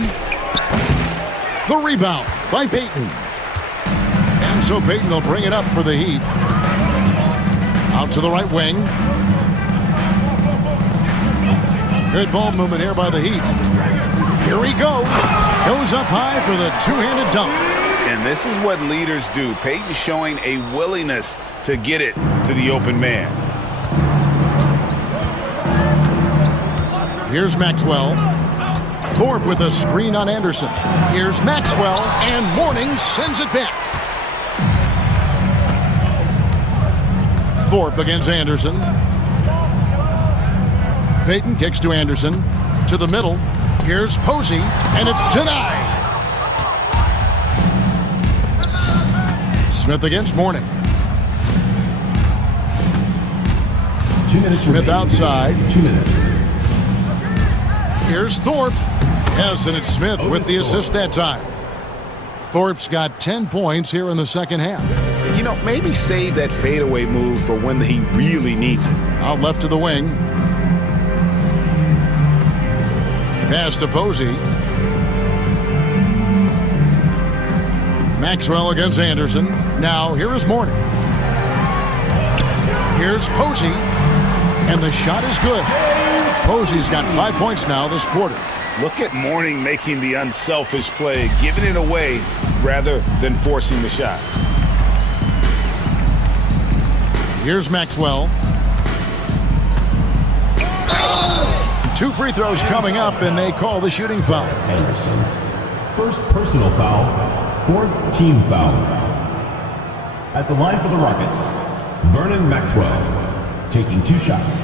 The rebound by Payton. And so Payton will bring it up for the Heat. Out to the right wing. Good ball movement here by the Heat. Here he goes. Goes up high for the 2-handed dunk. And this is what leaders do. Payton showing a willingness to get it to the open man. Here's Maxwell. Thorpe with a screen on Anderson. Here's Maxwell, and Mourning sends it back. Thorpe against Anderson. Payton kicks to Anderson. To the middle. Here's Posey, and it's denied. Smith against Mourning. 2 minutes Smith remaining. outside. 2 minutes. Here's Thorpe. Yes, and it's Smith with the assist that time. Thorpe's got 10 points here in the second half. You know, maybe save that fadeaway move for when he really needs it. Out left to the wing. Pass to Posey. Maxwell against Anderson. Now, here is Mourning. Here's Posey. And the shot is good. Posey's got 5 points now this quarter. Look at Mourning making the unselfish play, giving it away rather than forcing the shot. Here's Maxwell. 2 free throws coming up, and they call the shooting foul. Anderson. First personal foul. 4th team foul. At the line for the Rockets, Vernon Maxwell, taking 2 shots.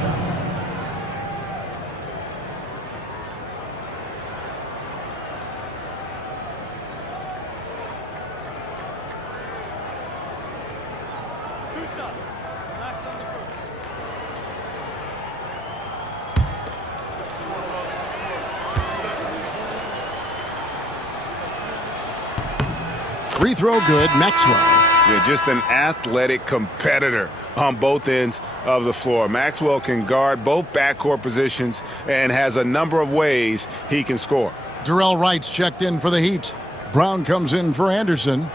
Free throw good, Maxwell. Yeah, just an athletic competitor on both ends of the floor. Maxwell can guard both backcourt positions and has a number of ways he can score. Darrell Wright's checked in for the Heat. Brown comes in for Anderson.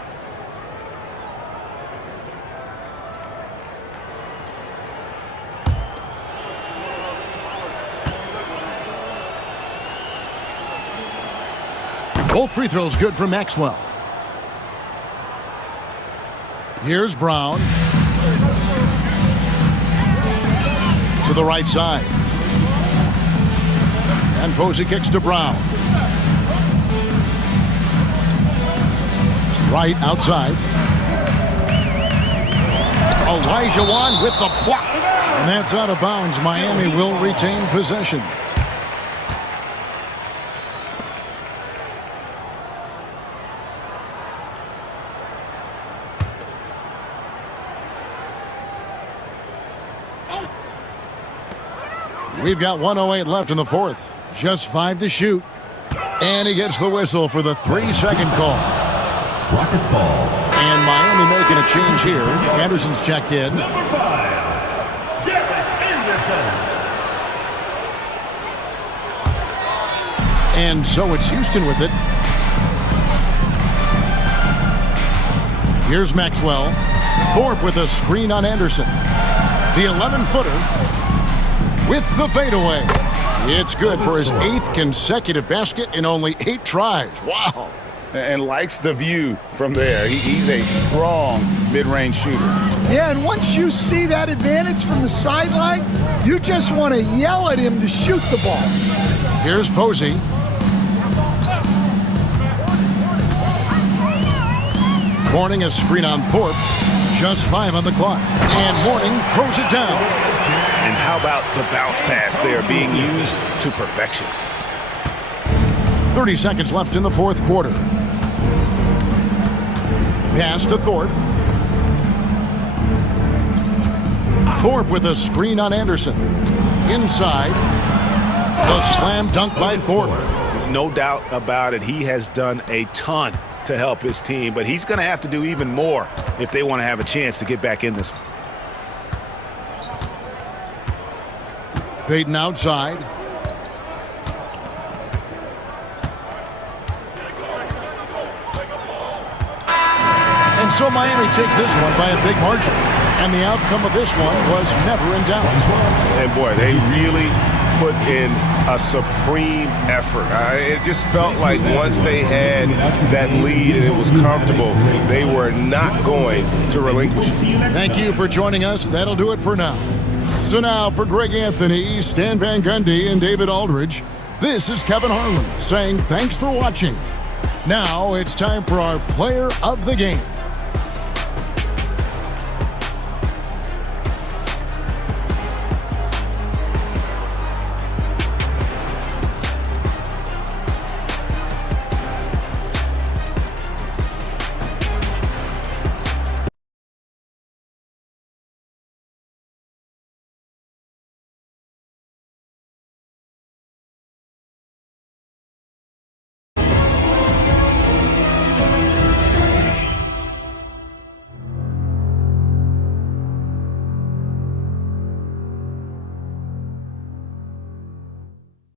Both free throws good for Maxwell. Here's Brown. To the right side. And Posey kicks to Brown. Right outside. Elijah Wan with the block. And that's out of bounds. Miami will retain possession. We've got 1:08 left in the fourth. Just 5 to shoot. And he gets the whistle for the 3-second call. Rockets ball. And Miami making a change here. Anderson's checked in. Number 5, Derek Anderson. And so it's Houston with it. Here's Maxwell. Thorpe with a screen on Anderson. The 11-footer. With the fadeaway. It's good for his 8th consecutive basket in only 8 tries. Wow. And likes the view from there. He's a strong mid-range shooter. Yeah, and once you see that advantage from the sideline, you just want to yell at him to shoot the ball. Here's Posey. Mourning a screen on Thorpe. Just 5 on the clock. And Mourning throws it down. And how about the bounce pass there being used to perfection? 30 seconds left in the fourth quarter. Pass to Thorpe. Thorpe with a screen on Anderson. Inside. The slam dunk by Thorpe. No doubt about it. He has done a ton to help his team, but he's going to have to do even more if they want to have a chance to get back in this one. Payton outside. And so Miami takes this one by a big margin. And the outcome of this one was never in doubt. And boy, they really put in a supreme effort. It just felt like once they had that lead and it was comfortable, they were not going to relinquish. Thank you for joining us. That'll do it for now. So now for Greg Anthony, Stan Van Gundy, and David Aldridge, this is Kevin Harlan saying thanks for watching. Now it's time for our player of the game.